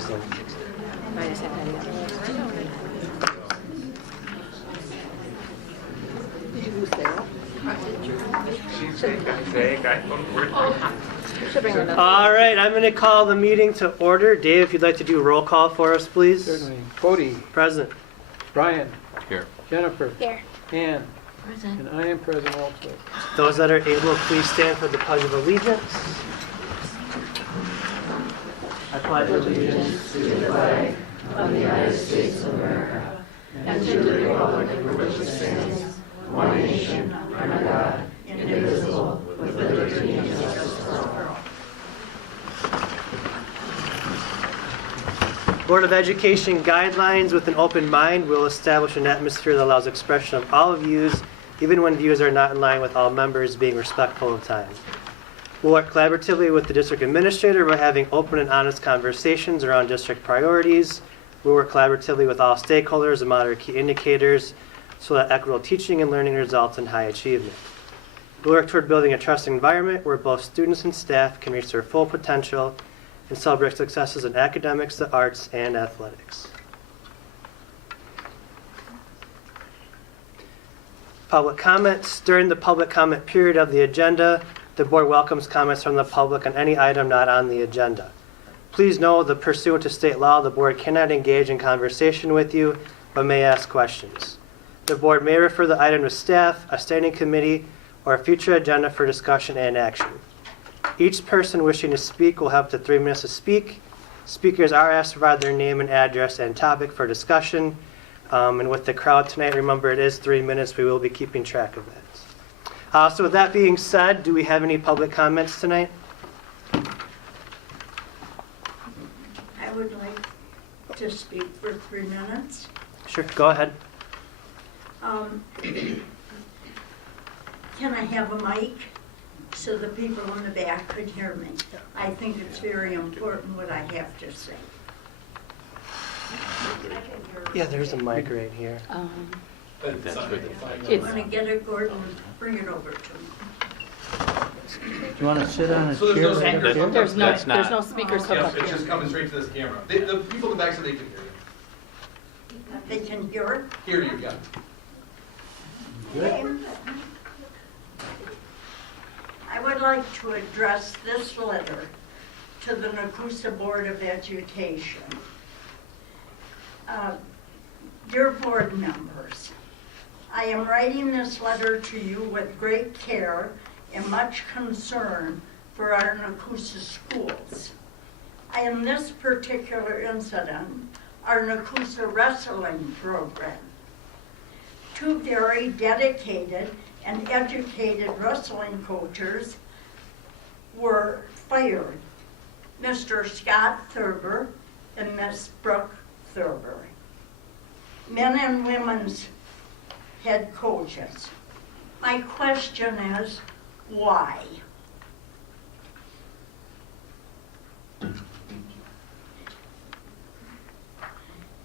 Susan. All right, I'm going to call the meeting to order. Dave, if you'd like to do roll call for us, please. Certainly. Cody. Present. Brian. Here. Jennifer. Here. Ann. Present. And I am present also. Those that are able, please stand for the Pledge of Allegiance. I pledge allegiance to the flag of the United States of America and to the republic for which it stands, one nation, under God, indivisible, with liberty and justice for all. Board of Education guidelines. With an open mind, will establish an atmosphere that allows expression of all views, even when views are not in line with all members, being respectful of time. We'll work collaboratively with the district administrator by having open and honest conversations around district priorities. We'll work collaboratively with all stakeholders and monitor key indicators so that equitable teaching and learning results in high achievement. We'll work toward building a trusting environment where both students and staff can reach their full potential and celebrate successes in academics, the arts, and athletics. Public comments. During the public comment period of the agenda, the board welcomes comments from the public on any item not on the agenda. Please know that pursuant to state law, the board cannot engage in conversation with you, but may ask questions. The board may refer the item to staff, a standing committee, or a future agenda for discussion and action. Each person wishing to speak will have up to 3 minutes to speak. Speakers are asked to provide their name and address and topic for discussion. And with the crowd tonight, remember it is 3 minutes. We will be keeping track of that. So with that being said, do we have any public comments tonight? I would like to speak for 3 minutes. Sure, go ahead. Can I have a mic so the people in the back could hear me? I think it's very important what I have to say. Yeah, there's a mic right here. That's for the I'm going to get it, Gordon, bring it over to me. Do you want to sit on a So chair? there's no right up speakers here? hooked There's up no, here? That's not- there's no speakers hooked Yeah, up it's here. just coming straight to this camera. The people in the back said they can hear They can hear it? you. Hear you, yeah. I would like to address this letter to the Nekoosa Board of Education. Dear board members, I am writing this letter to you with great care and much concern for our Nekoosa schools. In this particular incident, our Nekoosa wrestling program. 2 very dedicated and educated wrestling coaches were fired, Mr. Scott Thurber and Miss Brooke Thurber. Men and women's head coaches. My question is, why?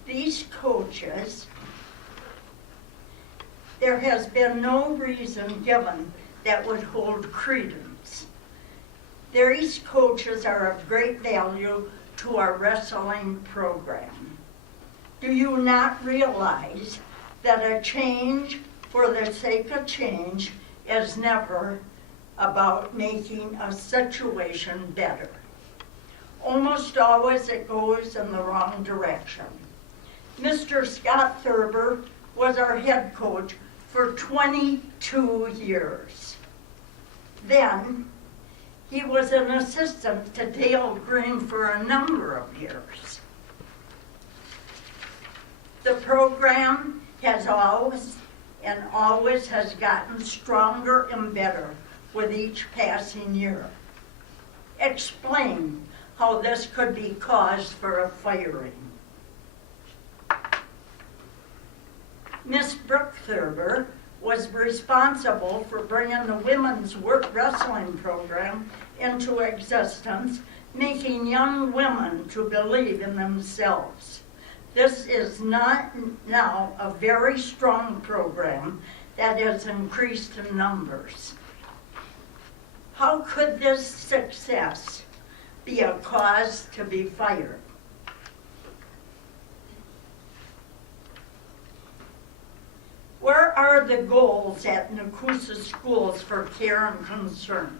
These coaches, there has been no reason given that would hold credence. These coaches are of great value to our wrestling program. Do you not realize that a change for the sake of change is never about making a situation better? Almost always it goes in the wrong direction. Mr. Scott Thurber was our head coach for 22 years. Then he was an assistant to Dale Green for a number of years. The program has always has gotten stronger and better with each passing year. Explain how this could be cause for a firing. Miss Brooke Thurber was responsible for bringing the women's wrestling program into existence, making young women to believe in themselves. This is not now a very strong program that has increased in numbers. How could this success be a cause to be fired? are the goals at Nekoosa schools for care and concern?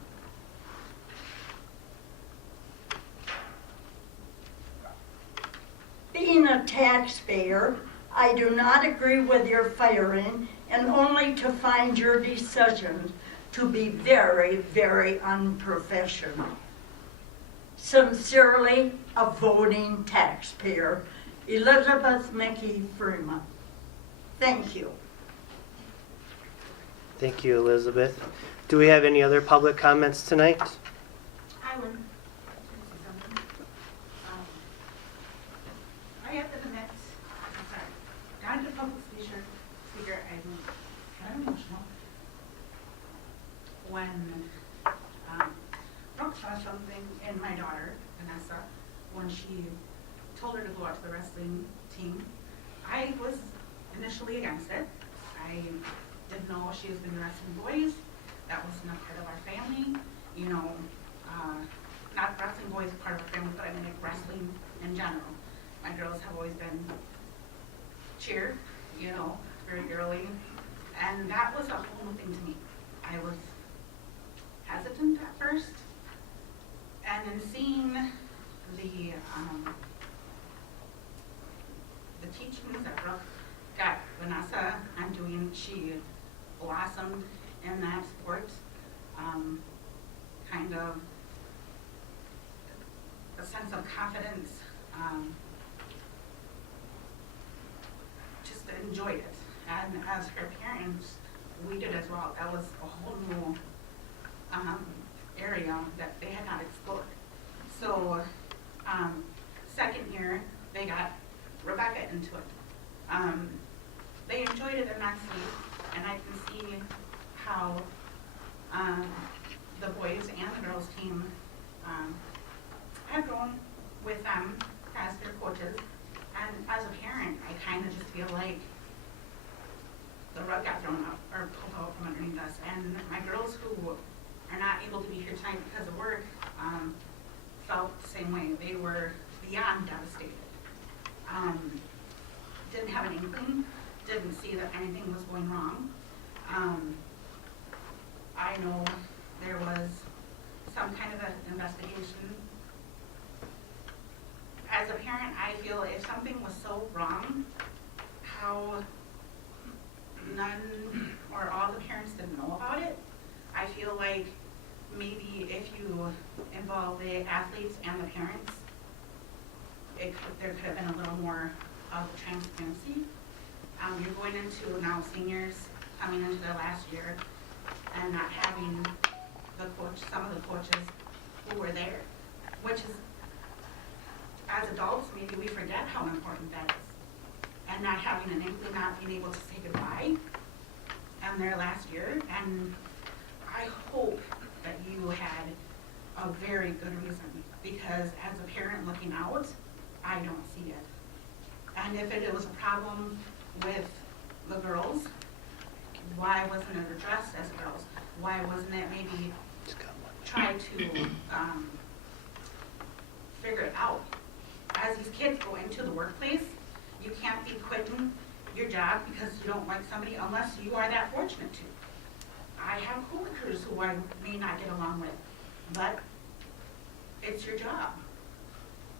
Being a taxpayer, I do not agree with your firing and only to find your decisions to be very, very unprofessional. Sincerely, a voting taxpayer, Elizabeth Mickey Freeman. Thank you. Thank you, Elizabeth. Do we have any other public comments tonight? I would. I have to admit, I'm sorry, down to public speaker, I'm kind of emotional. When Brooke saw something in my daughter, Vanessa, when she told her to go out to the wrestling team, I was initially against it. I didn't know she was going to wrestling boys. That was not part of our family. You know, not wrestling boys part of our family, but I mean like wrestling in general. My girls have always been cheer, you know, very girly. And that was a whole new thing to me. I was hesitant at first. And then seeing the teachings that Brooke got Vanessa on doing, she blossomed in that sport. Kind of a sense of confidence, just enjoyed it. And as her parents, we did as well. That was a whole new area that they had not explored. So second year, they got Rebecca into it. They enjoyed it immensely, and I can see how the boys and the girls team have grown with them as their coaches. And as a parent, I kind of just feel like the rug got thrown up or pulled out from underneath us. And my girls who are not able to be here tonight because of work felt the same way. They were beyond devastated. Didn't have an inkling, didn't see that anything was going wrong. I know there was some kind of an investigation. As a parent, I feel if something was so wrong, how none or all the parents didn't know about it. I feel like maybe if you involve the athletes and the parents, there could have been a little more of transparency. You're going into now seniors coming into their last year and not having some of the coaches who were there, which is, as adults, maybe we forget how important that is. And not having an inkling, not being able to say goodbye in their last year. And I hope that you had a very good reason, because as a parent looking out, I don't see it. And if it was a problem with the girls, why wasn't it addressed as girls? Why wasn't it maybe try to figure it out? As these kids go into the workplace, you can't be quitting your job because you don't like somebody unless you are that fortunate to. I have coworkers who I may not get along with, but it's your job.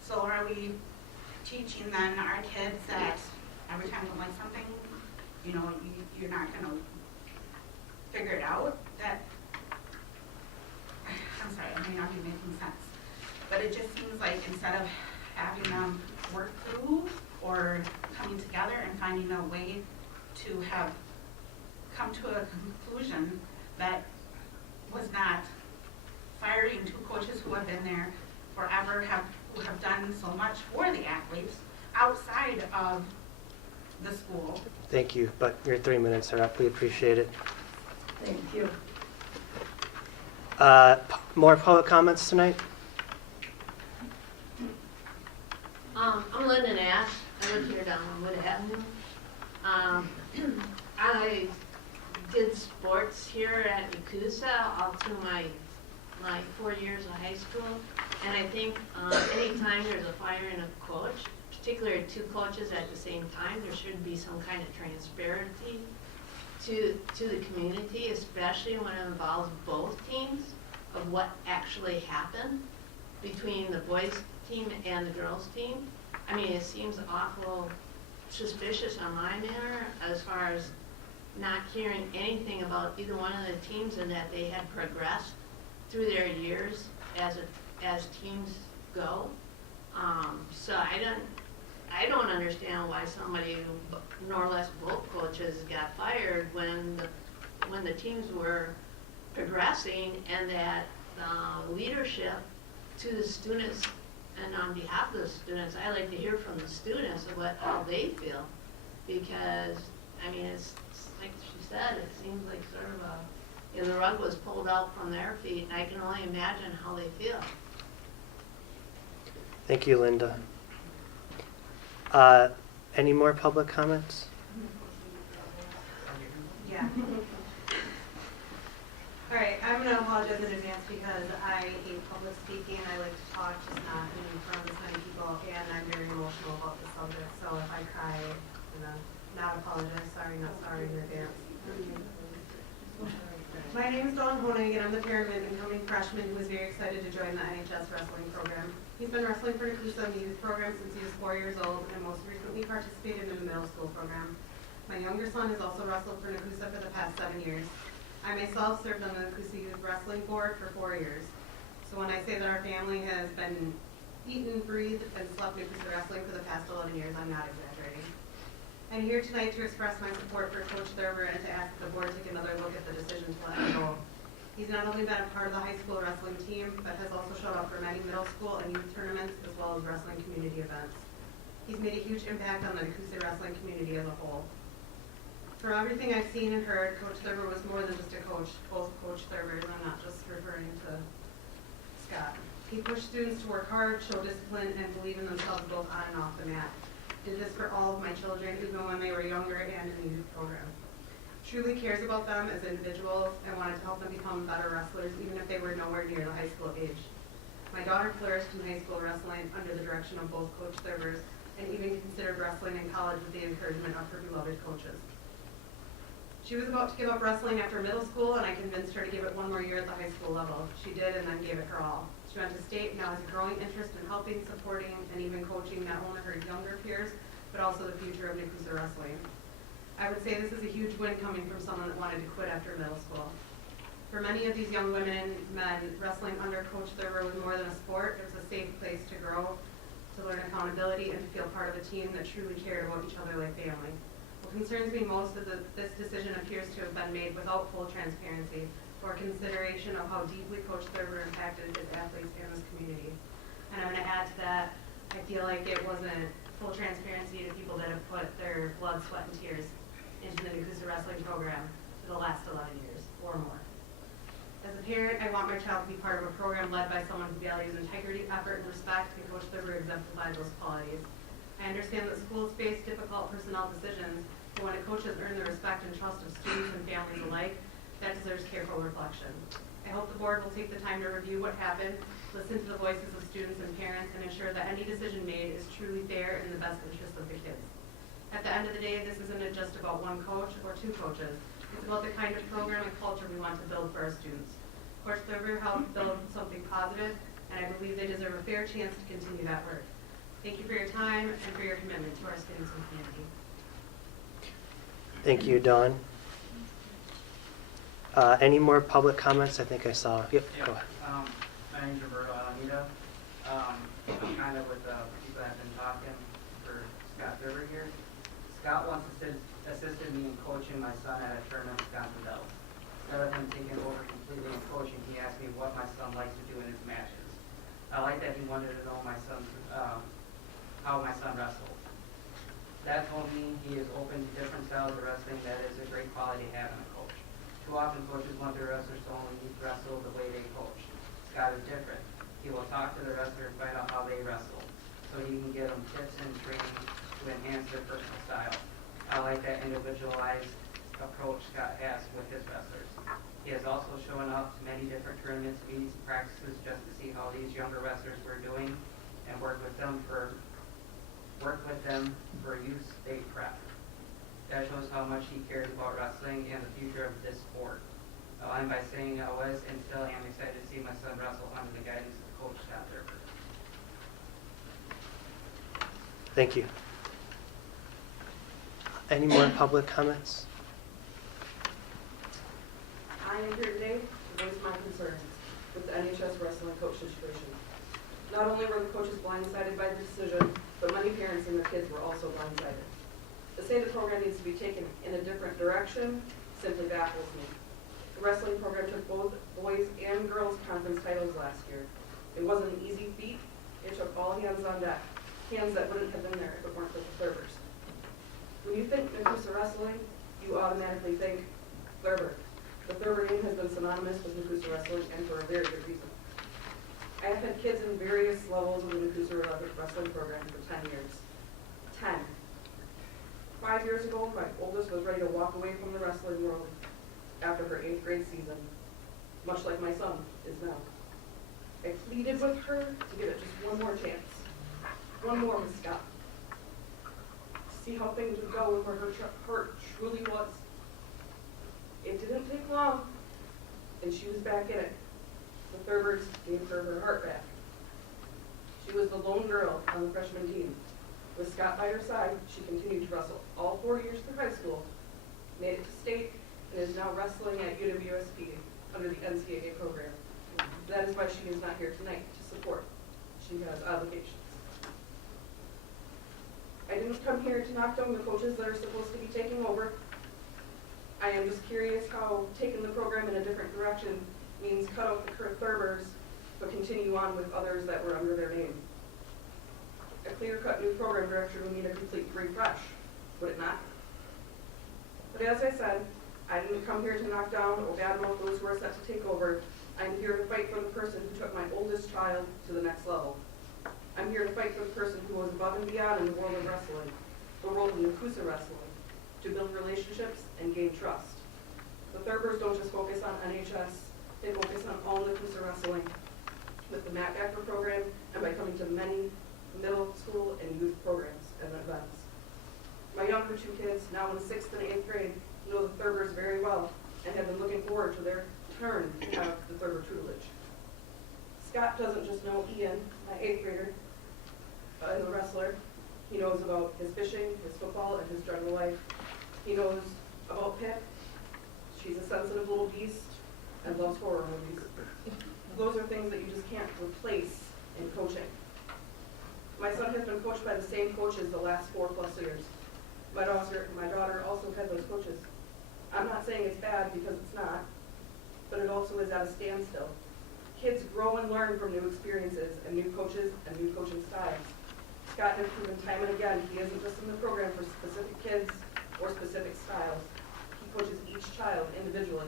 So are we teaching then our kids that every time you don't like something, you know, you're not going to figure it out? That, I'm sorry, I may not be making sense. But it just seems like instead of having them work through or coming together and finding a way to have come to a conclusion that was not firing two coaches who have been there forever, who have done so much for the athletes outside of the school. Thank you, but your 3 minutes are up. We appreciate it. Thank you. More public comments tonight? I'm Linda Nash. I live here down on Wood Avenue. I did sports here at Nekoosa all through my 4 years of high school. And I think anytime there's a firing of a coach, particularly two coaches at the same time, there should be some kind of transparency to the community, especially when it involves both teams, of what actually happened between the boys' team and the girls' team. I mean, it seems awful suspicious on my manner as far as not hearing anything about either one of the teams and that they had progressed through their years as teams go. So I don't understand why somebody, nor less both coaches, got fired when the teams were progressing, and that leadership to the students, and on behalf of the students, I like to hear from the students of how they feel, because I mean it's like she said, it seems like sort of the rug was pulled out from their feet, and I can only imagine how they feel. Thank you, Linda. Any more public comments? Yeah. All right, I'm going to apologize in advance because I hate public speaking. I like to talk, just not in front of this many people, and I'm very emotional about this subject. So if I cry, I'm going to not apologize. Sorry, not sorry in advance. My name is Dawn Honig, and I'm the parent of an incoming freshman who is very excited to join the NHS wrestling program. He's been wrestling for Nekoosa in the youth program since he was 4 years old, and most recently participated in the middle school program. My younger son has also wrestled for Nekoosa for the past 7 years. I myself served on the Nekoosa Youth Wrestling Board for 4 years. So when I say that our family has been eaten, breathed, and slept Nekoosa wrestling for the past 11 years, I'm not exaggerating. I'm here tonight to express my support for Coach Thurber and to ask the board take another look at the decision to let him go. He's not only been a part of the high school wrestling team, but has also showed up for many middle school and youth tournaments, as well as wrestling community events. He's made a huge impact on the Nekoosa wrestling community as a whole. From everything I've seen and heard, Coach Thurber was more than just a coach, both Coach Thurbers. I'm not just referring to Scott. He pushed students to work hard, show discipline, and believe in themselves both on and off the mat. Did this for all of my children, even when they were younger and in the youth program. Truly cares about them as individuals and wanted to help them become better wrestlers, even if they were nowhere near the high school age. My daughter flourished in high school wrestling under the direction of both Coach Thurbers, and even considered wrestling in college with the encouragement of her beloved coaches. She was about to give up wrestling after middle school, and I convinced her to give it one more year at the high school level. She did, and then gave it her all. She went to state and now has a growing interest in helping, supporting, and even coaching not only her younger peers, but also the future of Nekoosa wrestling. I would say this is a huge win coming from someone that wanted to quit after middle school. For many of these young women and men, wrestling under Coach Thurber was more than a sport. It was a safe place to grow, to learn accountability, and to feel part of a team that truly cared about each other like family. What concerns me most is that this decision appears to have been made without full transparency or consideration of how deeply Coach Thurber impacted his athletes and this community. And I'm going to add to that, I feel like it wasn't full transparency to people that have put their blood, sweat, and tears into the Nekoosa wrestling program for the last 11 years or more. As a parent, I want my child to be part of a program led by someone who values integrity, effort, and respect, and Coach Thurber exemplified those qualities. I understand that schools face difficult personnel decisions, but when a coach has earned the respect and trust of students and families alike, that deserves careful reflection. I hope the board will take the time to review what happened, listen to the voices of students and parents, and ensure that any decision made is truly fair in the best interest of the kids. At the end of the day, this isn't just about one coach or two coaches. It's about the kind of program and culture we want to build for our students. Coach Thurber helped build something positive, and I believe they deserve a fair chance to continue that work. Thank you for your time and for your commitment to our students and community. Thank you, Dawn. Any more public comments? I think I saw. Yep, go ahead. My name's Roberto Alameda. I'm kind of with the people that have been talking for Scott Thurber here. Scott once assisted me in coaching my son at a tournament of Wisconsin Dells. Instead of him taking over completely in coaching, he asked me what my son likes to do in his matches. I like that he wanted to know how my son wrestles. That told me he is open to different styles of wrestling. That is a great quality to have in a coach. Too often coaches want their wrestlers to only wrestle the way they coach. Scott is different. He will talk to the wrestler and find out how they wrestle, so he can give them tips and training to enhance their personal style. I like that individualized approach Scott has with his wrestlers. He has also shown up to many different tournaments, meetings, and practices just to see how these younger wrestlers were doing and work with them for youth state prep. That shows how much he cares about wrestling and the future of this sport. I'll end by saying I was and still am excited to see my son wrestle under the guidance of Coach Scott Thurber. Thank you. Any more public comments? I am here today to voice my concerns with the NHS wrestling coach situation. Not only were the coaches blindsided by the decision, but many parents and their kids were also blindsided. To say the program needs to be taken in a different direction simply baffles me. The wrestling program took both boys and girls conference titles last year. It wasn't an easy feat. It took all hands on deck, hands that wouldn't have been there if it weren't for the Thurbers. When you think Nekoosa wrestling, you automatically think Thurber. The Thurber name has been synonymous with Nekoosa wrestling, and for a very good reason. I have had kids in various levels of the Nekoosa wrestling program for 10 years. 10. 5 years ago, my oldest was ready to walk away from the wrestling world after her 8th grade season, much like my son is now. I pleaded with her to give it just one more chance. One more with Scott. See how things would go and where her heart truly was. It didn't take long, and she was back in it. The Thurbers gave her her heart back. She was the lone girl on the freshman team. With Scott by her side, she continued to wrestle all 4 years through high school, made it to state, and is now wrestling at UWSP under the NCAA program. That is why she is not here tonight to support. She has obligations. I didn't come here to knock down the coaches that are supposed to be taking over. I am just curious how taking the program in a different direction means cut out the current Thurbers, but continue on with others that were under their name. A clear-cut new program director would need a complete refresh, would it not? But as I said, I didn't come here to knock down or badmouth those who are set to take over. I'm here to fight for the person who took my oldest child to the next level. I'm here to fight for the person who was above and beyond in the world of wrestling, the world of Nekoosa wrestling, to build relationships and gain trust. The Thurbers don't just focus on NHS, they focus on all Nekoosa wrestling with the Matt Backer program and by coming to many middle school and youth programs and events. My younger two kids, now in 6th and 8th grade, know the Thurbers very well and have been looking forward to their turn to have the Thurber tutelage. Scott doesn't just know Ian, my 8th grader, and the wrestler. He knows about his fishing, his football, and his general life. He knows about Pip. She's a sensitive little beast and loves horror movies. Those are things that you just can't replace in coaching. My son has been coached by the same coaches the last 4+ years. My daughter also had those coaches. I'm not saying it's bad because it's not, but it also is at a standstill. Kids grow and learn from new experiences and new coaches and new coaching styles. Scott has proven time and again he isn't just in the program for specific kids or specific styles. He coaches each child individually.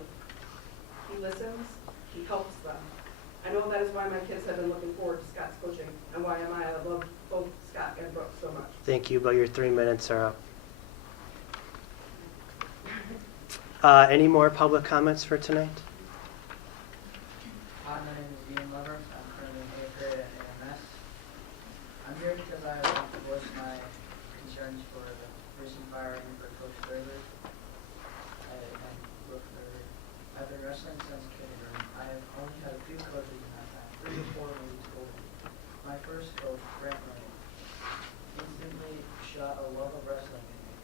He listens, he helps them. I know that is why my kids have been looking forward to Scott's coaching and why I love both Scott and Brooke so much. Thank you, but your 3 minutes are up. Any more public comments for tonight? Hi, my name is Ian Lover. I'm currently in 8th grade at AMS. I'm here because I want to voice my concerns for the recent firing for Coach Thurber and Brooke Thurber. I've been wrestling since kindergarten. I have only had a few coaches in that time, 3 or 4 maybe total. My first coach, Grant Lane, instantly shot a love of wrestling in me.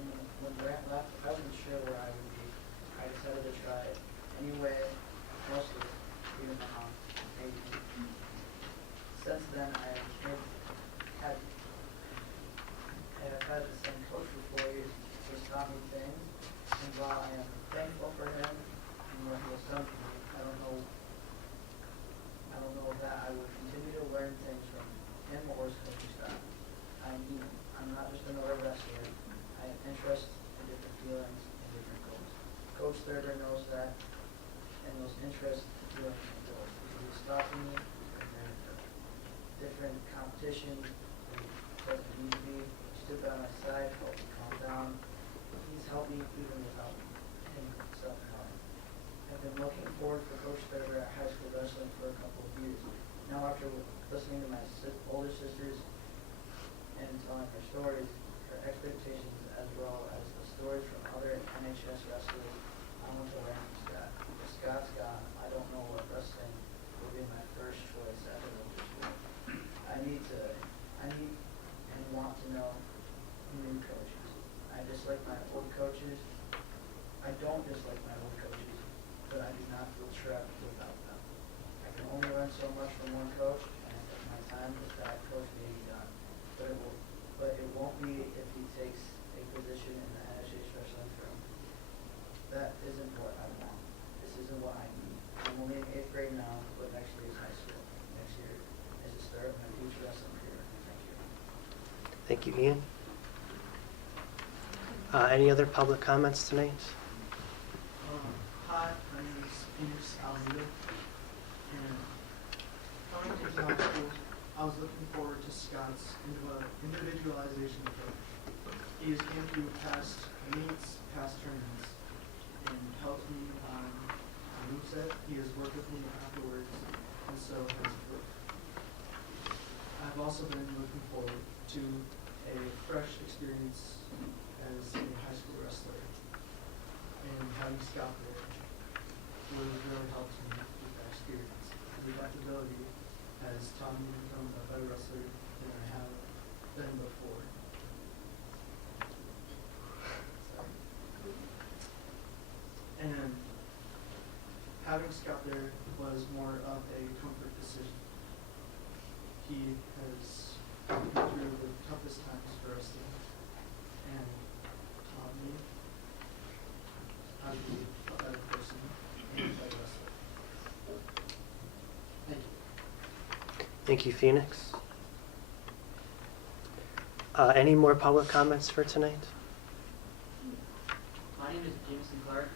And when Grant left, I wasn't sure where I would be. I decided to try it anyway, mostly, even my mom made me. Since then, I have had the same coach for 4 years. He's taught me things, and while I am thankful for him and what he has done for me, I don't know that I would continue to learn things from him or his coaching staff. I'm not just another wrestler. I have interest in different feelings and different goals. Coach Thurber knows that, and those interests, feelings, and goals. He's stopping me from different competitions when he doesn't need to be. He stood by my side, helped me calm down. He's helped me even without him self-knowing. I've been looking forward for Coach Thurber at high school wrestling for a couple of years. Now after listening to my older sisters and telling their stories, her expectations as well as the chess wrestling, I want to learn from Scott. If Scott's gone, I don't know what wrestling will be my first choice after middle school. I need and want to know new coaches. I dislike my old coaches. I don't dislike my old coaches, but I do not feel trapped without them. I can only learn so much from one coach, and if my time with that coach may be done. But it won't be if he takes a position in the NSH wrestling firm. That isn't what I want. This isn't what I need. I'm only in 8th grade now, but next year is high school. Next year is the start of my future wrestling career. Thank you. Thank you, Ian. Any other public comments tonight? Hi, my name is Phoenix Almeida, and coming to Knox School, I was looking forward to Scott's individualization approach. He has came to past meets, past tournaments, and helped me on my moveset. He has worked with me afterwards, and so has Brooke. I've also been looking forward to a fresh experience as a high school wrestler, and having Scott there really helped me with that experience. The adaptability has taught me to become a better wrestler than I have been before. And having Scott there was more of a comfort decision. He has been through the toughest times for wrestling and taught me how to be a better person and a better wrestler. Thank you. Thank you, Phoenix. Any more public comments for tonight? My name is Jameson Clark,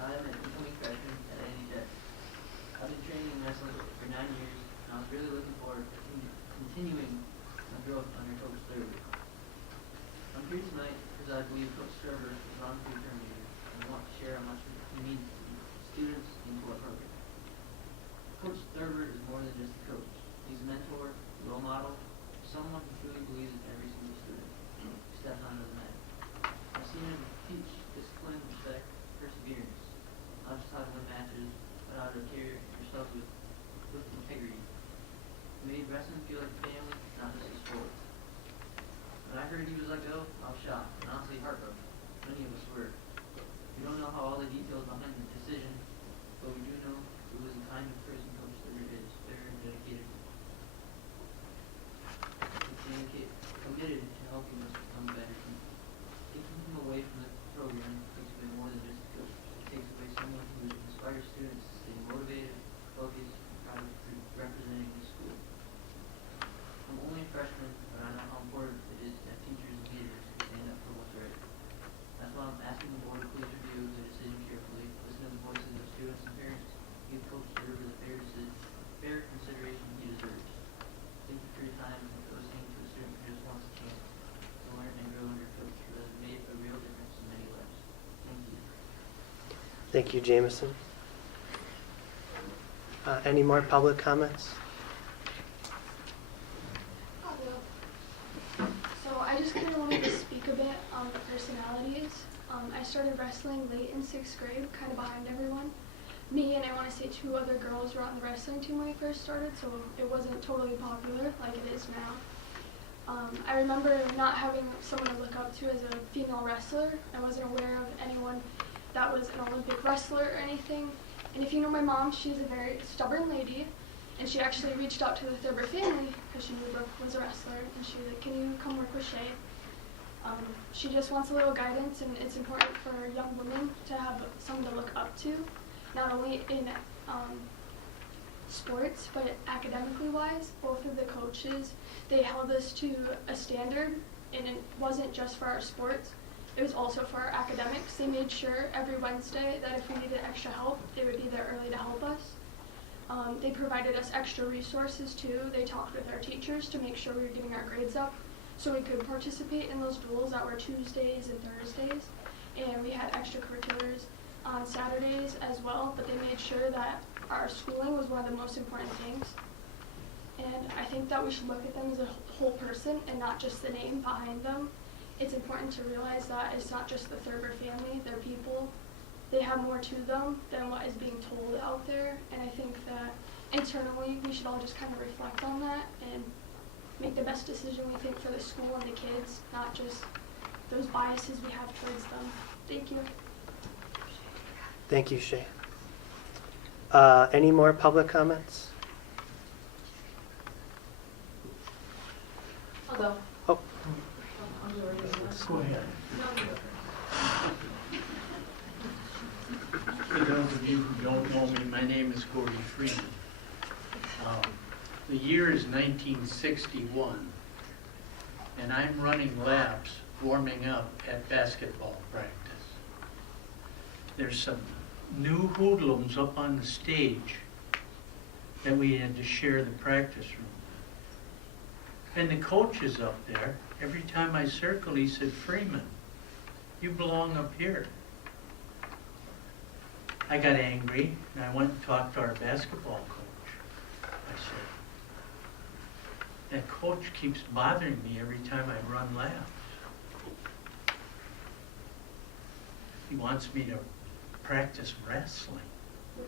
and I am an incoming freshman at NHS. I've been training in wrestling for 9 years, and I was really looking forward to continuing my growth under Coach Thurber. I'm here tonight because I believe Coach Thurber is on to be terminated, and I want to share how much he means to students and to our program. Coach Thurber is more than just a coach. He's a mentor, a role model, someone who truly believes in every single student who steps onto the mat. I've seen him teach discipline, respect, perseverance, not just how to win matches, but how to carry yourself with integrity. He made wrestling feel like a family, not just a sport. When I heard he was let go, I was shocked, and honestly heartbroken. Many of us were. We don't know how all the details behind the decision, but we do know he was the kind of person Coach Thurber is, very dedicated. Committed to helping us become better team. Taking him away from the program takes away more than just a coach. It takes away someone who inspires students to stay motivated, focused, and proud of representing the school. I'm only a freshman, but I know how important it is to have teachers and leaders who stand up for what's right. That's why I'm asking the board to please review the decision carefully, listen to the voices of students and parents, give Coach Thurber the fair consideration he deserves. Thank you for your time and for listening to a student who just wants a chance to learn and grow under a coach who has made a real difference in many lives. Thank you. Thank you, Jameson. Any more public comments? So I just kind of wanted to speak a bit on the personalities. I started wrestling late in 6th grade, kind of behind everyone. Me and I want to say 2 other girls were on the wrestling team when we first started, so it wasn't totally popular like it is now. I remember not having someone to look up to as a female wrestler. I wasn't aware of anyone that was an Olympic wrestler or anything. And if you know my mom, she's a very stubborn lady, and she actually reached out to the Thurber family because she knew Brooke was a wrestler, and she was like, "Can you come work with Shay?" She just wants a little guidance, and it's important for young women to have someone to look up to, not only in sports, but academically wise. Both of the coaches, they held us to a standard, and it wasn't just for our sports, it was also for our academics. They made sure every Wednesday that if we needed extra help, they would be there early to help us. They provided us extra resources too. They talked with our teachers to make sure we were getting our grades up so we could participate in those duels that were Tuesdays and Thursdays. And we had extracurriculars on Saturdays as well, but they made sure that our schooling was one of the most important things. And I think that we should look at them as a whole person and not just the name behind them. it's important to realize that it's not just the Thurber family, they're people. They have more to them than what is being told out there, and I think that internally we should all just kind of reflect on that and make the best decision we think for the school and the kids, not just those biases we have towards them. Thank you. Thank you, Shay. Any more public comments? I'll go. Oh, Go ahead. For those of you who don't know me, my name is Gordy Freeman. The year is 1961, and I'm running laps warming up at basketball practice. There's some new hoodlums up on the stage that we had to share the practice room. And the coach is up there. Every time I circle, he said, "Freeman, you belong up here." I got angry, and I went and talked to our basketball coach. I said, "That coach keeps bothering me every time I run laps. He wants me to practice wrestling." I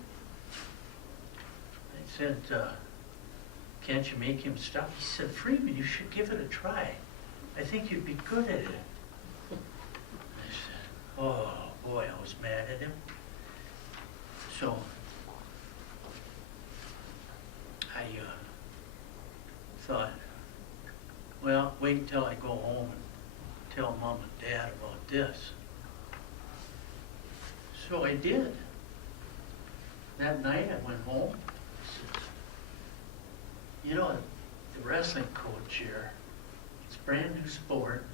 said, "Can't you make him stop?" He said, "Freeman, you should give it a try. I think you'd be good at it." I said, oh boy, I was mad at him. So I thought, well, wait until I go home and tell Mom and Dad about this. So I did. That night I went home. I said, "You know, the wrestling coach here, it's a brand new sport.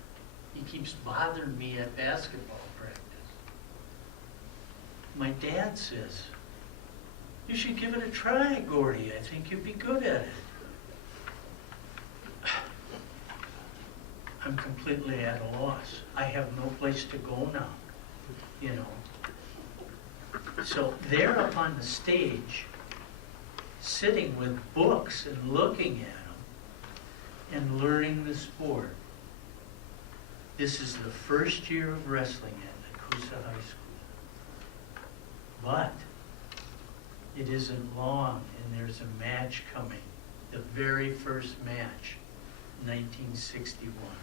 He keeps bothering me at basketball practice. My dad says, you should give it a try, Gordy. I think you'd be good at it." I'm completely at a loss. I have no place to go now, you know. So they're up on the stage, sitting with books and looking at them and learning the sport. This is the first year of wrestling at Nekoosa High School. But it isn't long, and there's a match coming. The very first match, 1961.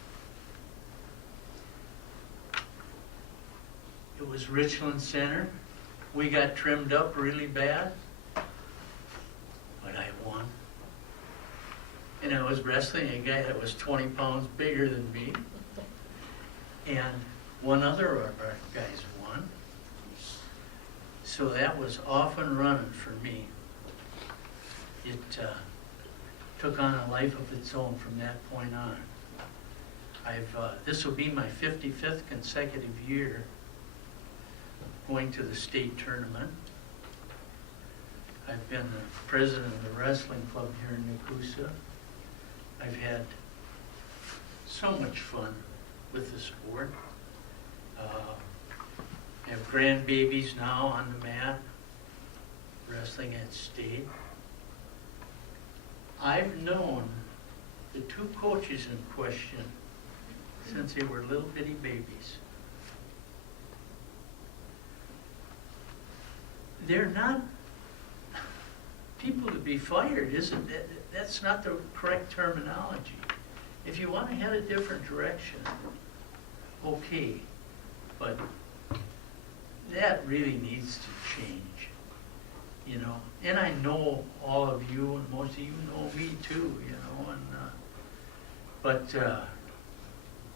It was Richland Center. We got trimmed up really bad, but I won. And I was wrestling a guy that was 20 pounds bigger than me. And one other of our guys won. So that was off and running for me. It took on a life of its own from that point on. This will be my 55th consecutive year going to the state tournament. I've been the president of the wrestling club here in Nekoosa. I've had so much fun with the sport. I have grandbabies now on the mat, wrestling at state. I've known the two coaches in question since they were little bitty babies. They're not people to be fired, isn't it? That's not the correct terminology. If you want to head a different direction, okay, but that really needs to change, you know. And I know all of you, and most of you know me too, you know. But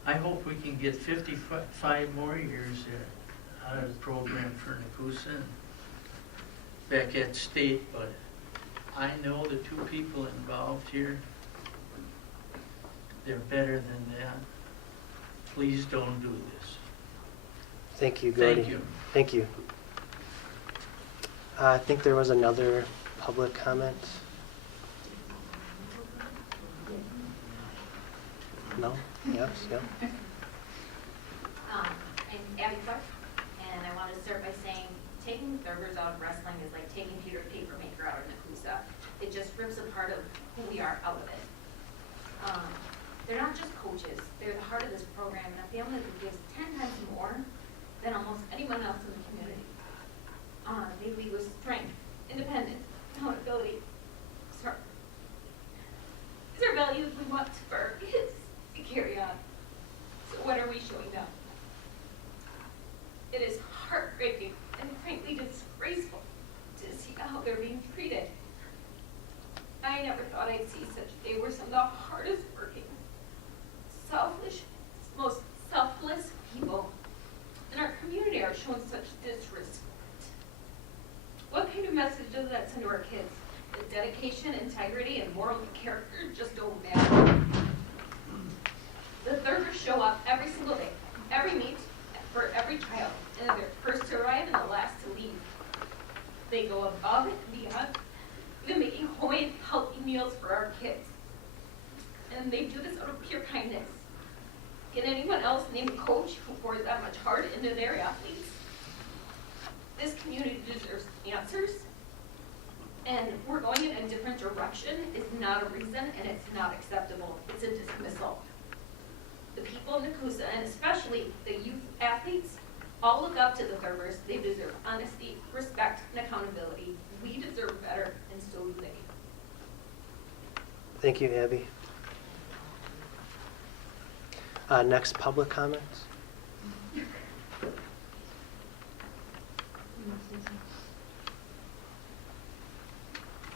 I hope we can get 55 more years out of the program for Nekoosa and back at state. But I know the two people involved here, they're better than that. Please don't do this. thank you, Gordy. Thank you. Thank you. I think there was another public comment. No? Yes? Yeah? I'm Abby Clark, and I want to start by saying taking Thurbers out of wrestling is like taking Peter Papermaker out of Nekoosa. It just rips a part of who we are out of it. They're not just coaches, they're the heart of this program, and a family that gives 10 times more than almost anyone else in the community. They lead with strength, independence, accountability. These are values we want for our kids to carry on. So what are we showing them? It is heartbreaking and frankly disgraceful to see how they're being treated. I never thought I'd see such a day where some of the hardest working, selfish, most selfless people in our community are shown such disrespect. What kind of message does that send to our kids? That dedication, integrity, and moral character just don't matter. The Thurgers show up every single day, every meet, for every child, and they're first to arrive and the last to leave. They go above and beyond, even making homemade healthy meals for our kids. And they do this out of pure kindness. Can anyone else name a coach who pours that much heart into their athletes? This community deserves answers, and we're going in a different direction is not a reason, and it's not acceptable. It's a dismissal. The people in Nekoosa, and especially the youth athletes, all look up to the Thurgers. They deserve honesty, respect, and accountability. We deserve better, and so do they. Thank you, Abby. Next, public comments.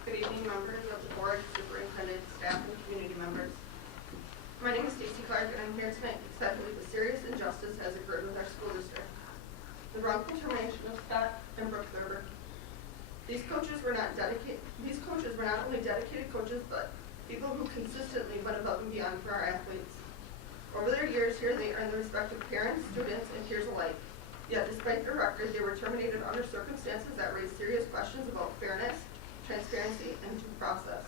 Good evening, members of the board, superintendent, staff, and community members. My name is Stacy Clark, and I'm here tonight because I believe a serious injustice has occurred with our school district. The wrongful termination of Scott and Brooke Thurber. These coaches were not only dedicated coaches, but people who consistently went above and beyond for our athletes. Over their years here, they earned the respect of parents, students, and peers alike. Yet, despite their record, they were terminated under circumstances that raised serious questions about fairness, transparency, and due process.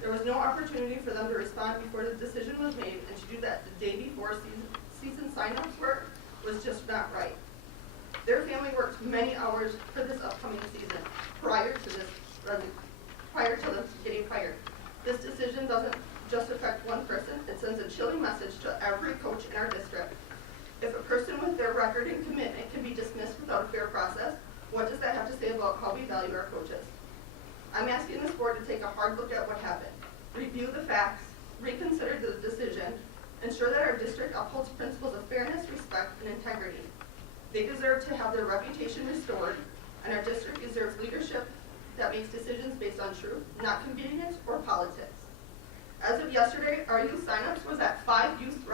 There was no opportunity for them to respond before the decision was made, and to do that the day before season sign-ups were was just not right. Their family worked many hours for this upcoming season prior to them getting fired. This decision doesn't just affect one person, it sends a chilling message to every coach in our district. If a person with their record and commitment can be dismissed without a fair process, what does that have to say about how we value our coaches? I'm asking this board to take a hard look at what happened, review the facts, reconsider the decision, ensure that our district upholds principles of fairness, respect, and integrity. They deserve to have their reputation restored, and our district deserves leadership that makes decisions based on truth, not convenience or politics. As of yesterday, our youth signups was at 5 youth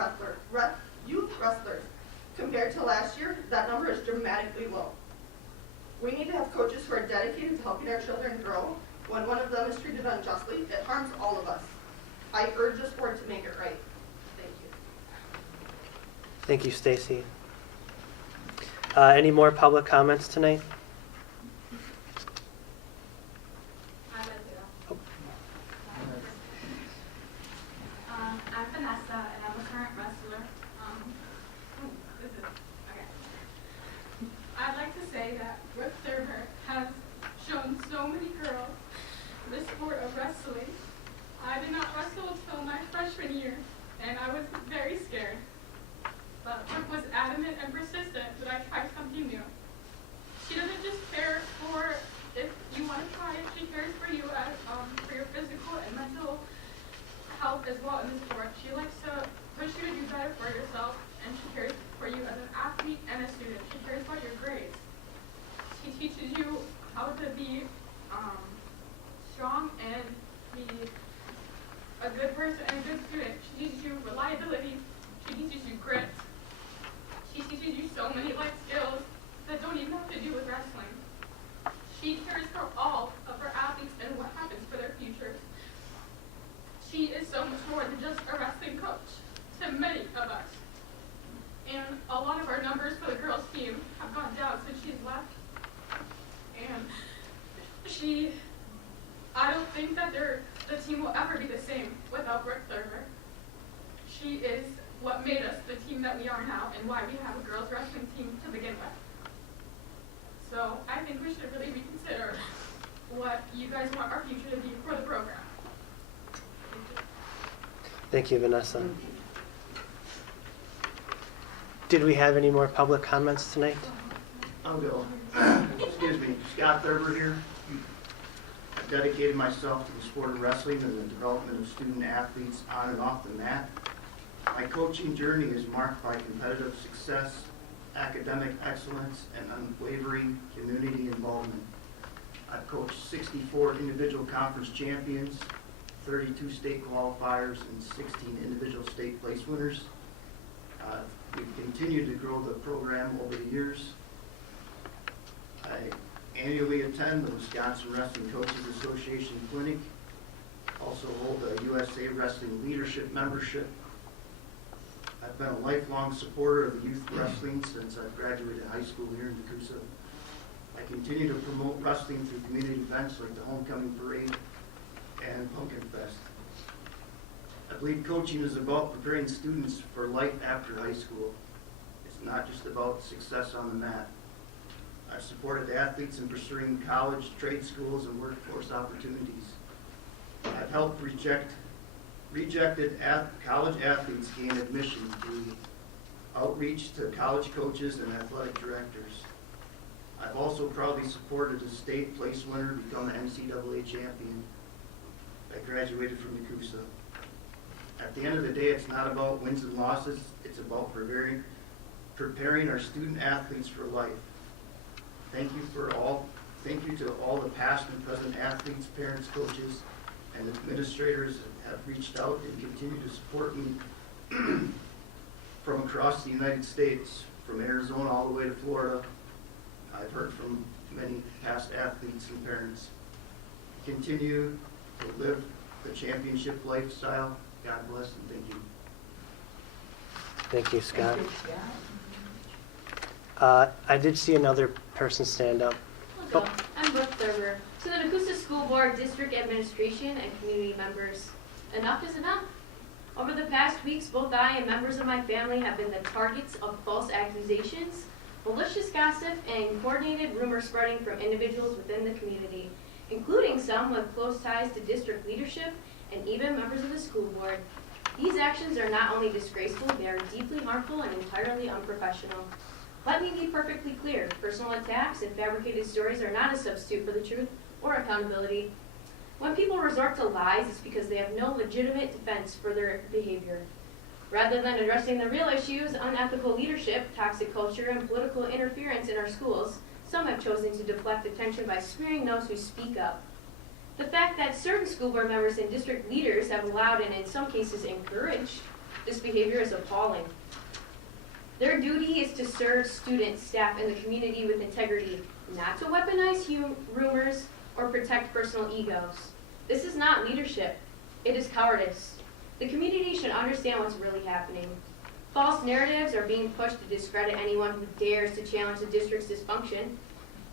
wrestlers. Compared to last year, that number is dramatically low. We need to have coaches who are dedicated to helping our children grow. When one of them is treated unjustly, it harms all of us. I urge this board to make it right. Thank you. Thank you, Stacy. Any more public comments tonight? I'm Vanessa, and I'm a current wrestler. I'd like to say that Brooke Thurber has shown so many girls the sport of wrestling. I did not wrestle until my freshman year, and I was very scared. But Brooke was adamant and persistent that I try something new. She doesn't just care for if you want to try it, she cares for you as, for your physical and mental health as well in the sport. She likes to push you to do better for yourself, and she cares for you as an athlete and a student. She cares about your grades. She teaches you how to be strong and be a good person and a good student. She teaches you reliability. She teaches you grit. She teaches you so many life skills that don't even have to do with wrestling. She cares for all of her athletes and what happens for their futures. She is so much more than just a wrestling coach to many of us. And a lot of our numbers for the girls' team have gone down since she's left. And I don't think that the team will ever be the same without Brooke Thurber. She is what made us the team that we are now and why we have a girls' wrestling team to begin with. So I think we should really reconsider what you guys want our future to be for the program. Thank you, Vanessa. Did we have any more public comments tonight? I'll go. Excuse me, Scott Thurber here. I've dedicated myself to the sport of wrestling and the development of student athletes on and off the mat. My coaching journey is marked by competitive success, academic excellence, and unwavering community involvement. I've coached 64 individual conference champions, 32 state qualifiers, and 16 individual state place winners. We've continued to grow the program over the years. I annually attend the Wisconsin Wrestling Coaches Association Clinic. Also hold a USA Wrestling Leadership membership. I've been a lifelong supporter of youth wrestling since I've graduated high school here in Nekoosa. I continue to promote wrestling through community events like the Homecoming Parade and Pumpkin Fest. I believe coaching is about preparing students for life after high school. It's not just about success on the mat. I've supported athletes in pursuing college, trade schools, and workforce opportunities. I've helped rejected college athletes gain admission through outreach to college coaches and athletic directors. I've also proudly supported a state place winner become an NCAA champion. I graduated from Nekoosa. At the end of the day, it's not about wins and losses. It's about preparing our student athletes for life. Thank you to all the past and present athletes, parents, coaches, and administrators that have reached out and continue to support me from across the United States, from Arizona all the way to Florida. I've heard from many past athletes and parents. Continue to live the championship lifestyle. God bless and thank you. Thank you, Scott. I did see another person stand up. I'll go. I'm Brooke Thurber. To the Nekoosa School Board, District Administration, and community members, enough is enough. Over the past weeks, both I and members of my family have been the targets of false accusations, malicious gossip, and coordinated rumor spreading from individuals within the community, including some with close ties to district leadership and even members of the school board. These actions are not only disgraceful, they are deeply harmful and entirely unprofessional. Let me be perfectly clear. Personal attacks and fabricated stories are not a substitute for the truth or accountability. When people resort to lies, it's because they have no legitimate defense for their behavior. Rather than addressing the real issues, unethical leadership, toxic culture, and political interference in our schools, some have chosen to deflect attention by smearing those who speak up. The fact that certain school board members and district leaders have allowed and in some cases encouraged this behavior is appalling. Their duty is to serve students, staff, and the community with integrity, not to weaponize rumors or protect personal egos. This is not leadership. It is cowardice. The community should understand what's really happening. False narratives are being pushed to discredit anyone who dares to challenge the district's dysfunction.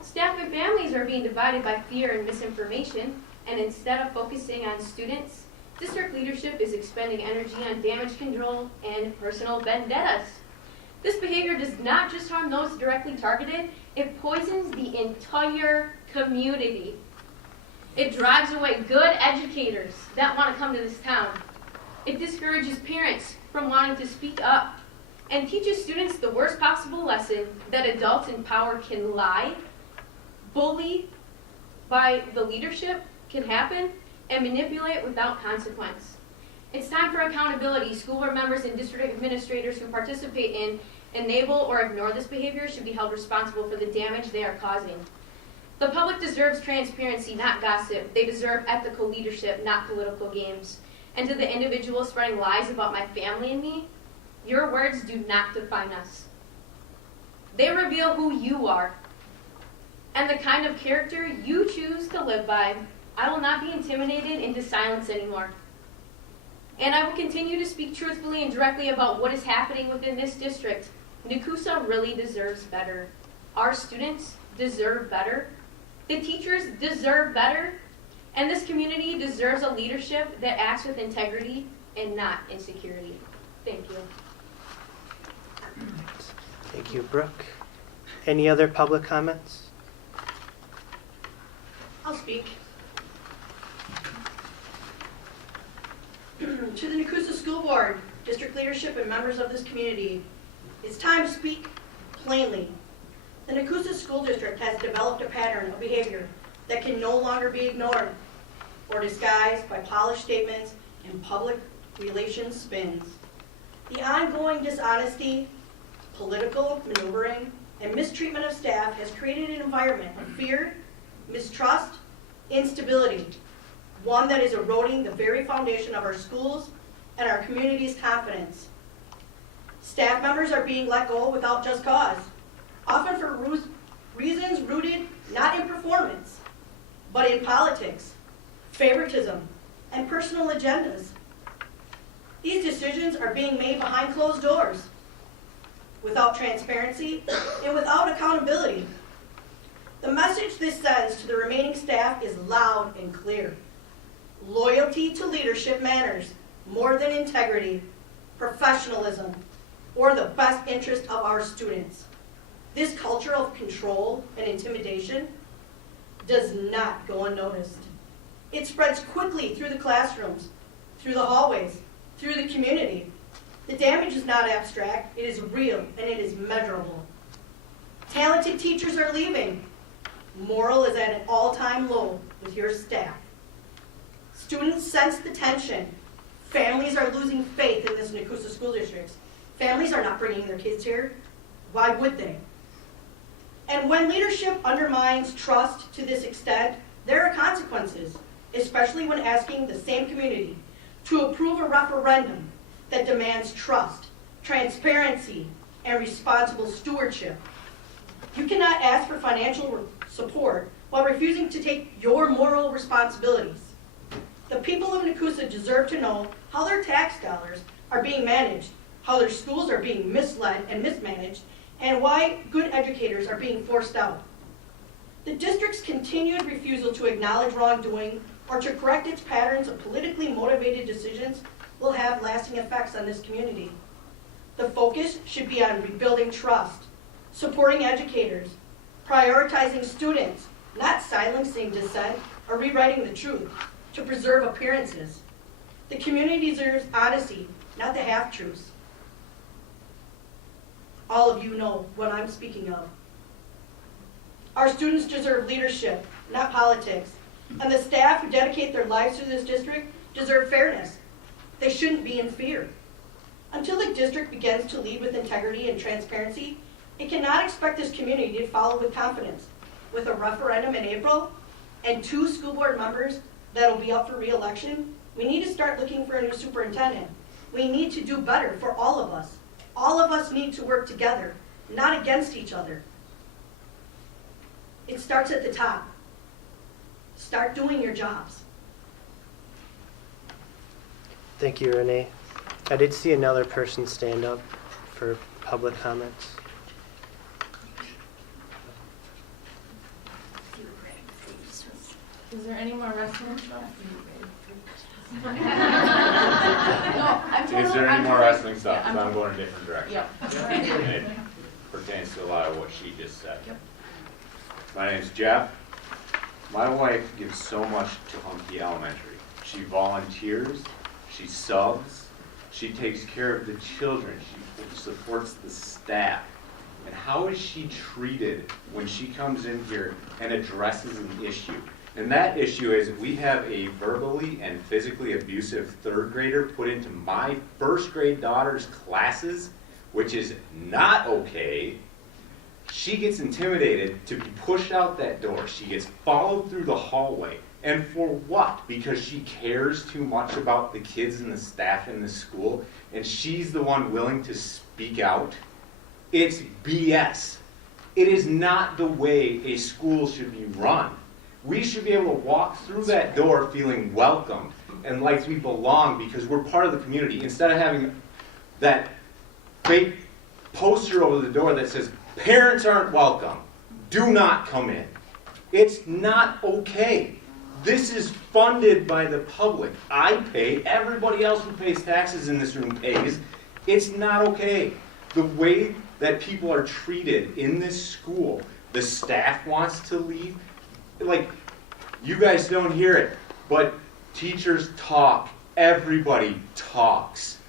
Staff and families are being divided by fear and misinformation, and instead of focusing on students, district leadership is expending energy on damage control and personal vendettas. This behavior does not just harm those directly targeted, it poisons the entire community. It drives away good educators that want to come to this town. It discourages parents from wanting to speak up and teaches students the worst possible lesson that adults in power can lie, bully by the leadership can happen, and manipulate without consequence. It's time for accountability. School board members and district administrators who participate in, enable, or ignore this behavior should be held responsible for the damage they are causing. The public deserves transparency, not gossip. They deserve ethical leadership, not political games. And to the individuals spreading lies about my family and me, your words do not define us. They reveal who you are and the kind of character you choose to live by. I will not be intimidated into silence anymore. And I will continue to speak truthfully and directly about what is happening within this district. Nekoosa really deserves better. Our students deserve better. The teachers deserve better. And this community deserves a leadership that acts with integrity and not insecurity. Thank you. Thank you, Brooke. Any other public comments? I'll speak. To the Nekoosa School leadership, and members of this community, it's time to speak plainly. The Nekoosa School District has developed a pattern of behavior that can no longer be ignored or disguised by polished statements and public relations spins. The ongoing dishonesty, political maneuvering, and mistreatment of staff has created an environment of fear, mistrust, instability, one that is eroding the very foundation of our schools and our community's confidence. Staff members are being let go without just cause, often for reasons rooted not in performance, but in politics, favoritism, and personal agendas. These decisions are being made behind closed doors, without transparency and without accountability. The message this sends to the remaining staff is loud and clear. Loyalty to leadership matters more than integrity, professionalism, or the best interest of our students. This culture of control and intimidation does not go unnoticed. It spreads quickly through the classrooms, through the hallways, through the community. The damage is not abstract, it is real, and it is measurable. Talented teachers are leaving. Morale is at an all-time low with your staff. Students sense the tension. Families are losing faith in this Nekoosa School District. Families are not bringing their kids here. Why would they? And when leadership undermines trust to this extent, there are consequences, especially when asking the same community to approve a referendum that demands trust, transparency, and responsible stewardship. You cannot ask for financial support while refusing to take your moral responsibilities. The people of Nekoosa deserve to know how their tax dollars are being managed, how their schools are being misled and mismanaged, and why good educators are being forced out. The district's continued refusal to acknowledge wrongdoing or to correct its patterns of politically motivated decisions will have lasting effects on this community. The focus should be on rebuilding trust, supporting educators, prioritizing students, not silencing dissent or rewriting the truth to preserve appearances. The community deserves honesty, not the half-truths. All of you know what I'm speaking of. Our students deserve leadership, not politics. And the staff who dedicate their lives to this district deserve fairness. They shouldn't be in fear. Until the district begins to lead with integrity and transparency, it cannot expect this community to follow with confidence. With a referendum in April and 2 school board members that'll be up for re-election, we need to start looking for a new superintendent. We need to do better for all of us. All of us need to work together, not against each other. It starts at the top. Start doing your jobs. Thank you, Renee. I did see another person stand up for public comments. Is there any more wrestling stuff? Is there any more wrestling stuff? Because I'm going a different direction. Yep. And it pertains to a lot of what she just said. Yep. My name's Jeff. My wife gives so much to Hunky Elementary. She volunteers, she subs, she takes care of the children, she supports the staff. And how is she treated when she comes in here and addresses an issue? And that issue is we have a verbally and physically abusive 3rd grader put into my 1st grade daughter's classes, which is not okay. She gets intimidated to be pushed out that door. She gets followed through the hallway. And for what? Because she cares too much about the kids and the staff in the school, and she's the one willing to speak out? It's BS. It is not the way a school should be run. We should be able to walk through that door feeling welcomed and like we belong because we're part of the community, instead of having that fake poster over the door that says, "Parents aren't welcome. Do not come in." It's not okay. This is funded by the public. I pay. Everybody else who pays taxes in this room pays. It's not okay. The way that people are treated in this school, the staff wants to leave. Like, you guys don't hear it, but teachers talk. Everybody talks.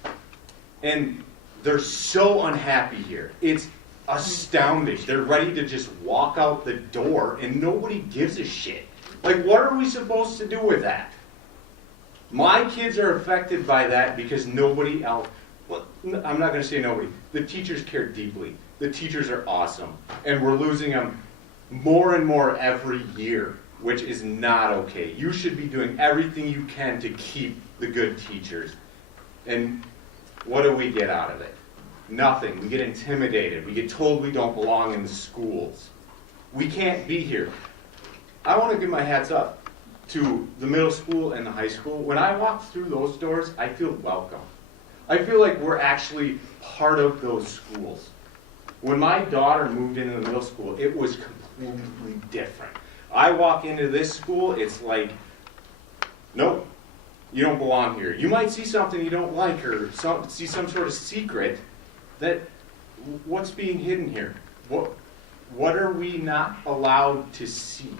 And they're so unhappy here. It's astounding. They're ready to just walk out the door and nobody gives a shit. Like, what are we supposed to do with that? My kids are affected by that because nobody else, well, I'm not going to say nobody. The teachers care deeply. The teachers are awesome. And we're losing them more and more every year, which is not okay. You should be doing everything you can to keep the good teachers. And what do we get out of it? Nothing. We get intimidated. We get told we don't belong in the schools. We can't be here. I want to give my hats up to the middle school and the high school. When I walk through those doors, I feel welcome. I feel like we're actually part of those schools. When my daughter moved into the middle school, it was completely different. I walk into this school, it's like, nope, you don't belong here. You might see something you don't like or see some sort of secret that, what's being hidden here? What are we not allowed to see?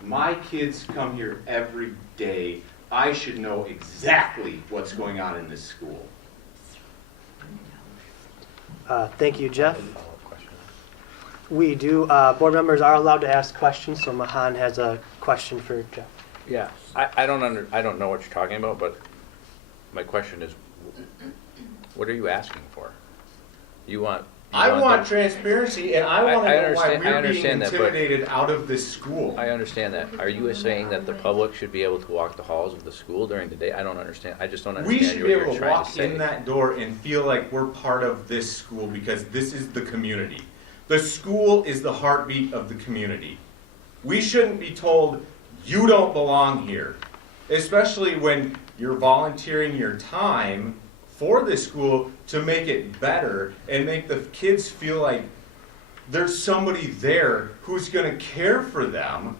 My kids come here every day. I should know exactly what's going on in this school. Thank you, Jeff. We do, board members are allowed to ask questions, so Mahan has a question for Jeff. Yeah, I don't know what you're talking about, but my question is, what are you asking for? I want transparency, and I want to know why we're being intimidated out of this school. I understand that. Are you saying that the public should be able to walk the halls of the school during the day? I don't understand. I just don't understand. We should be able to trying walk to say. in that door and feel like we're part of this school because this is the community. The school is the heartbeat of the community. We shouldn't be told, you don't belong here, especially when you're volunteering your time for this school to make it better and make the kids feel like there's somebody there who's going to care for them.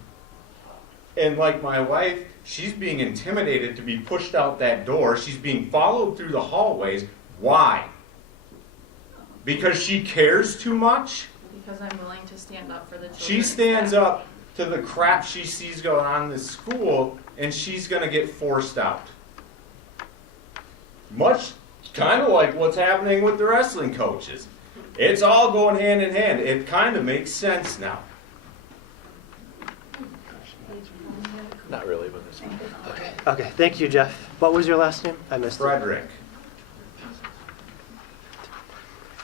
And like my wife, she's being intimidated to be pushed out that door. She's being followed through the hallways. Why? Because she cares too much? Because I'm willing to stand up for the children. She stands up to the crap she sees going on in this school, and she's going to get forced out. Much kind of like what's happening with the wrestling coaches. It's all going hand in hand. It kind of makes sense now. Not really, but it's fine. Okay, thank you, Jeff. What was your last name? I missed Frederick.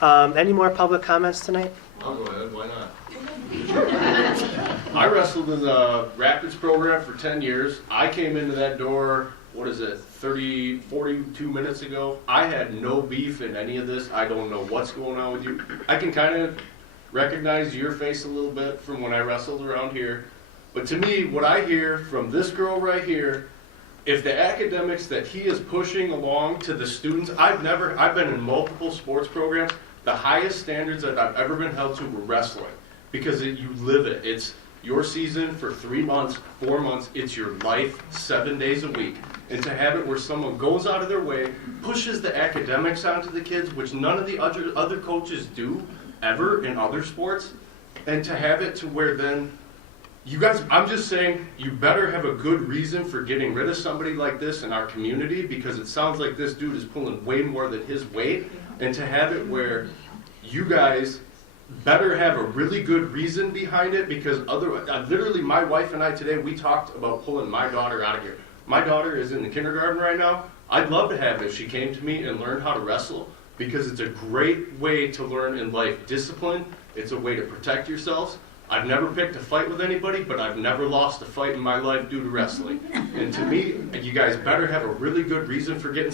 it. Any more public comments tonight? I'll go ahead, why not? I wrestled in the Rapids program for 10 years. I came into that door, 42 minutes ago. I had no beef in any of this. I don't know what's going on with you. I can kind of recognize your face a little bit from when I wrestled around here. But to me, what I hear from this girl right here, if the academics that he is pushing along to the students, I've been in multiple sports programs. The highest standards that I've ever been held to were wrestling because you live it. It's your season for 3 months, 4 months. It's your life 7 days a week. And to have it where someone goes out of their way, pushes the academics onto the kids, which none of the other coaches do ever in other sports, and to have it to where then you guys, I'm just saying, you better have a good reason for getting rid of somebody like this in our community because it sounds like this dude is pulling way more than his weight. And to have it where you guys better have a really good reason behind it because literally my wife and I today, we talked about pulling my daughter out of here. My daughter is in the kindergarten right now. I'd love to have if she came to me and learned how to wrestle because it's a great way to learn in life discipline. It's a way to protect yourselves. I've never picked a fight with anybody, but I've never lost a fight in my life due to wrestling. And to me, you guys better have a really good reason for getting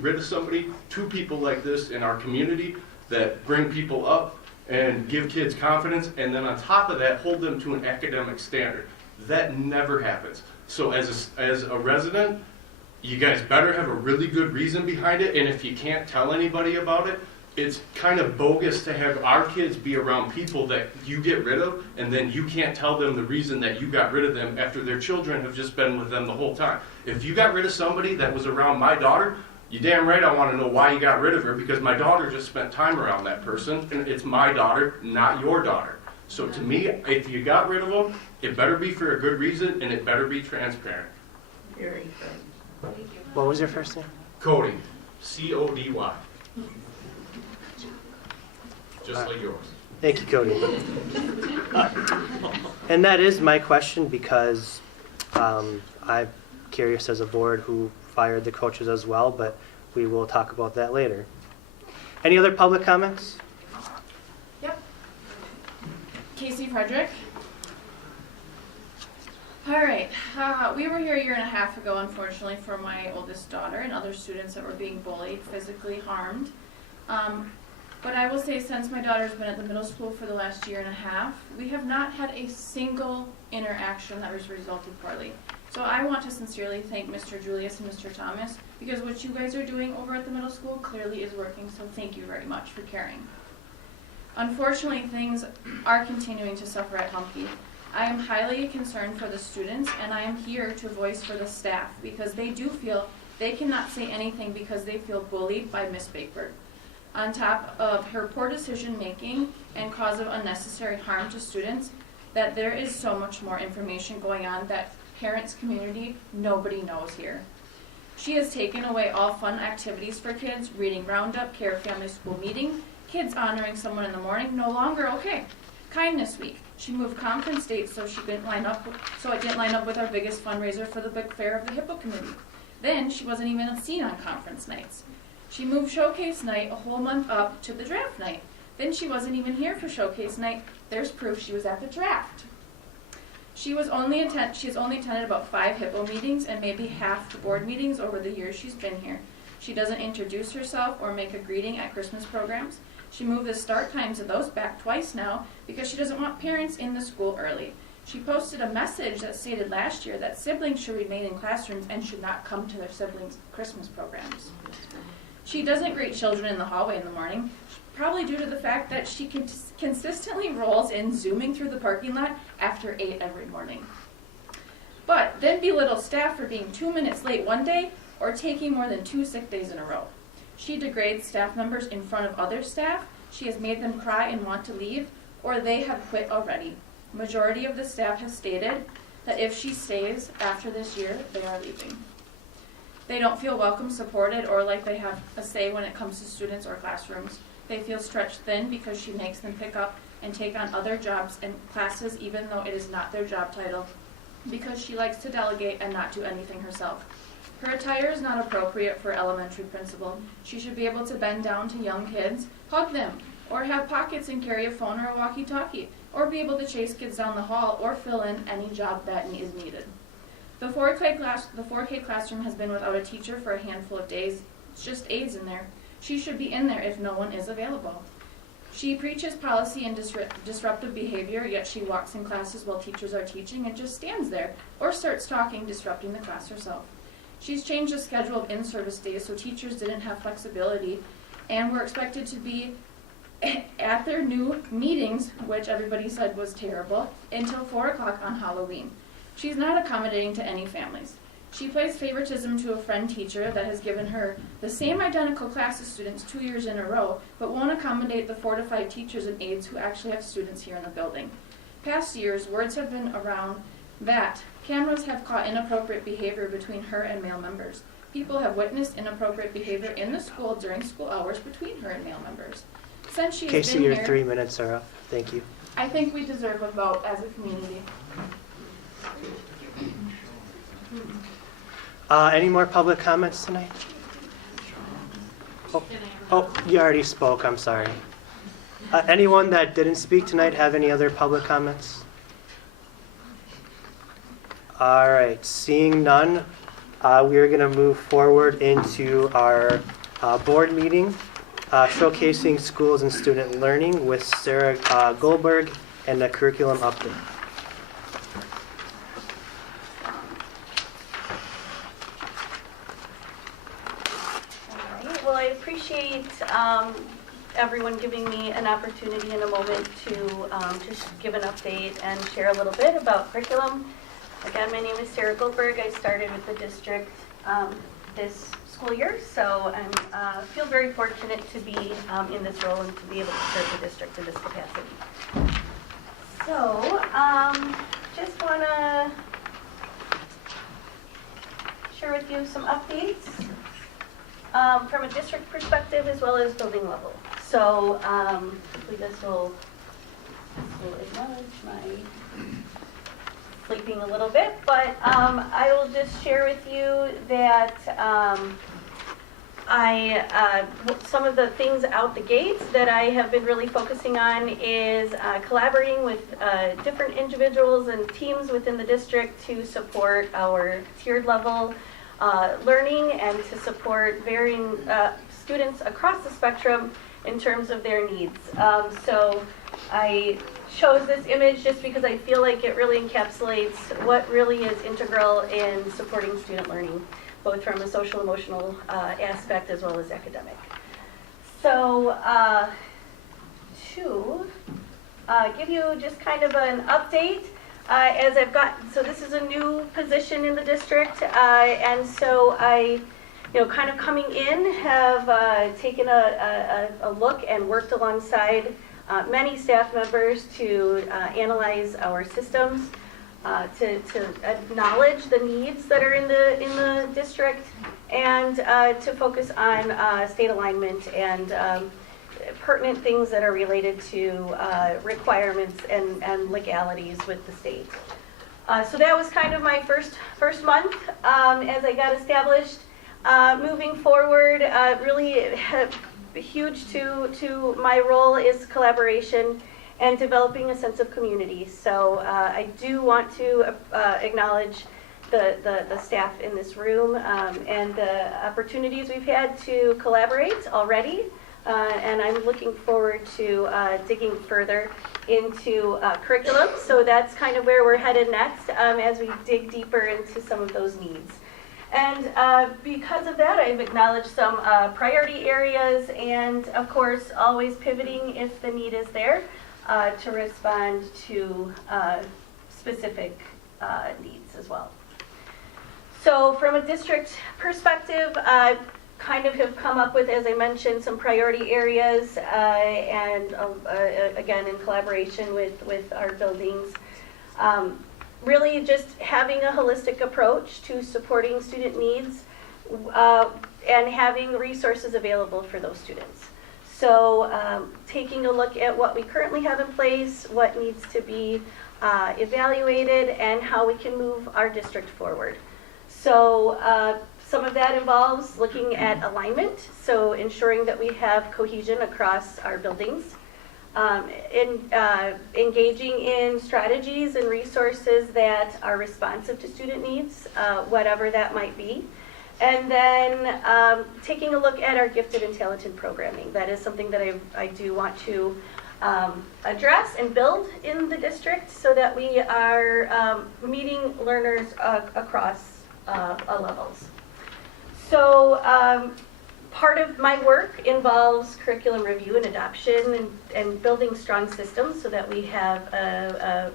rid of somebody. 2 people like this in our community that bring people up and give kids confidence, and then on top of that, hold them to an academic standard. That never happens. So as a resident, you guys better have a really good reason behind it, and if you can't tell anybody about it, it's kind of bogus to have our kids be around people that you get rid of, and then you can't tell them the reason that you got rid of them after their children have just been with them the whole time. If you got rid of somebody that was around my daughter, you damn right I want to know why you got rid of her, because my daughter just spent time around that person, and it's my daughter, not your daughter. So to me, if you got rid of them, it better be for a good reason, and it better be transparent. What was your first name? Cody, C-O-D-Y. Just like yours. Thank you, Cody. And that is my question because I'm curious as a board who fired the coaches as well, but we will talk about that later. Any other public comments? Yep. Casey Frederick. All right, we were here a year and a half ago, unfortunately, for my oldest daughter and other students that were being bullied, physically harmed. But I will say since my daughter's been at the middle school for the last year and a half, we have not had a single interaction that has resulted poorly. So I want to sincerely thank Mr. Julius and Mr. Thomas because what you guys are doing over at the middle school clearly is working, so thank you very much for caring. Unfortunately, things are continuing to suffer at Humke. I am highly concerned for the students, and I am here to voice for the staff because they do feel they cannot say anything because they feel bullied by Miss Bakeford. On top of her poor decision making and cause of unnecessary harm to students, that there is so much more information going on that parents, community, nobody knows here. She has taken away all fun activities for kids, reading roundup, care family school meeting, kids honoring someone in the morning, no longer okay. Kindness week. She moved conference dates so it didn't line up with our biggest fundraiser for the big fair of the Hippo community. Then she wasn't even seen on conference nights. She moved showcase night a whole month up to the draft night. Then she wasn't even here for showcase night. There's proof she was at the draft. She has only attended about 5 Hippo meetings and maybe half the board meetings over the years she's been here. She doesn't introduce herself or make a greeting at Christmas programs. She moved the start times of those back twice now because she doesn't want parents in the school early. She posted a message that stated last year that siblings should remain in classrooms and should not come to their siblings' Christmas programs. She doesn't greet children in the hallway in the morning, probably due to the fact that she consistently rolls in zooming through the parking lot after 8 every morning. But then belittle staff for being 2 minutes late one day or taking more than 2 sick days in a row. She degrades staff members in front of other staff. She has made them cry and want to leave, or they have quit already. Majority of the staff has stated that if she stays after this year, they are leaving. They don't feel welcome, supported, or like they have a say when it comes to students or classrooms. They feel stretched thin because she makes them pick up and take on other jobs and classes even though it is not their job title, because she likes to delegate and not do anything herself. Her attire is not appropriate for elementary principal. She should be able to bend down to young kids, hug them, or have pockets and carry a phone or a walkie-talkie, or be able to chase kids down the hall or fill in any job that is needed. The 4K classroom has been without a teacher for a handful of days. It's just aides in there. She should be in there if no one is available. She preaches policy and disruptive behavior, yet she walks in classes while teachers are teaching and just stands there, or starts talking, disrupting the class herself. She's changed the schedule of in-service days so teachers didn't have flexibility and were expected to be at their new meetings, which everybody said was terrible, until 4 o'clock on Halloween. She's not accommodating to any families. She plays favoritism to a friend teacher that has given her the same identical class of students 2 years in a row, but won't accommodate the 4 to 5 teachers and aides who actually have students here in the building. Past years, words have been around that cameras have caught inappropriate behavior between her and male members. People have witnessed inappropriate behavior in the school during school hours between her and male members. Since she has Casey, been your here, 3 minutes are up. Thank you. I think we deserve a vote as a community. Any more public comments tonight? Oh, you already spoke. I'm sorry. Anyone that didn't speak tonight have any other public comments? All right. Seeing none, we are going to move forward into our board meeting, showcasing schools and student learning with Sarah Goldberg and the curriculum update. Well, I appreciate everyone giving me an opportunity in a moment to just give an update and share a little bit about curriculum. Again, my name is Sarah Goldberg. I started with the district this school year, so I feel very fortunate to be in this role and to be able to serve the district in this capacity. So, just want to share with you some updates. from a district perspective as well as building level. So hopefully this will acknowledge my sleeping a little bit, but I will just share with you that some of the things out the gates that I have been really focusing on is collaborating with different individuals and teams within the district to support our tiered level learning and to support varying students across the spectrum in terms of their needs. So I chose this image just because I feel like it really encapsulates what really is integral in supporting student learning, both from a social emotional aspect as well as academic. So to give you just kind of an update, as I've so this is a new position in the district, and so I, kind of coming in, have taken a look and worked alongside many staff members to analyze our systems, to acknowledge the needs that are in the district, and to focus on state alignment and pertinent things that are related to requirements and legalities with the state. So that was kind of my first month as I got established. Moving forward, really huge to my role is collaboration and developing a sense of community. So I do want to acknowledge the staff in this room and the opportunities we've had to collaborate already. And I'm looking forward to digging further into curriculum. So that's kind of where we're headed next as we dig deeper into some of those needs. And because of that, I've acknowledged some priority areas and, of course, always pivoting if the need is there to respond to specific needs as well. So from a district perspective, kind of have come up with, as I mentioned, some priority areas and again in collaboration with our buildings. Really just having a holistic approach to supporting student needs and having resources available for those students. So taking a look at what we currently have in place, what needs to be evaluated, and how we can move our district forward. So some of that involves looking at alignment, so ensuring that we have cohesion across our buildings. Engaging in strategies and resources that are responsive to student needs, whatever that might be. And then taking a look at our gifted and talented programming. That is something that I do want to address and build in the district so that we are meeting learners across levels. So part of my work involves curriculum review and adoption and building strong systems so that we have a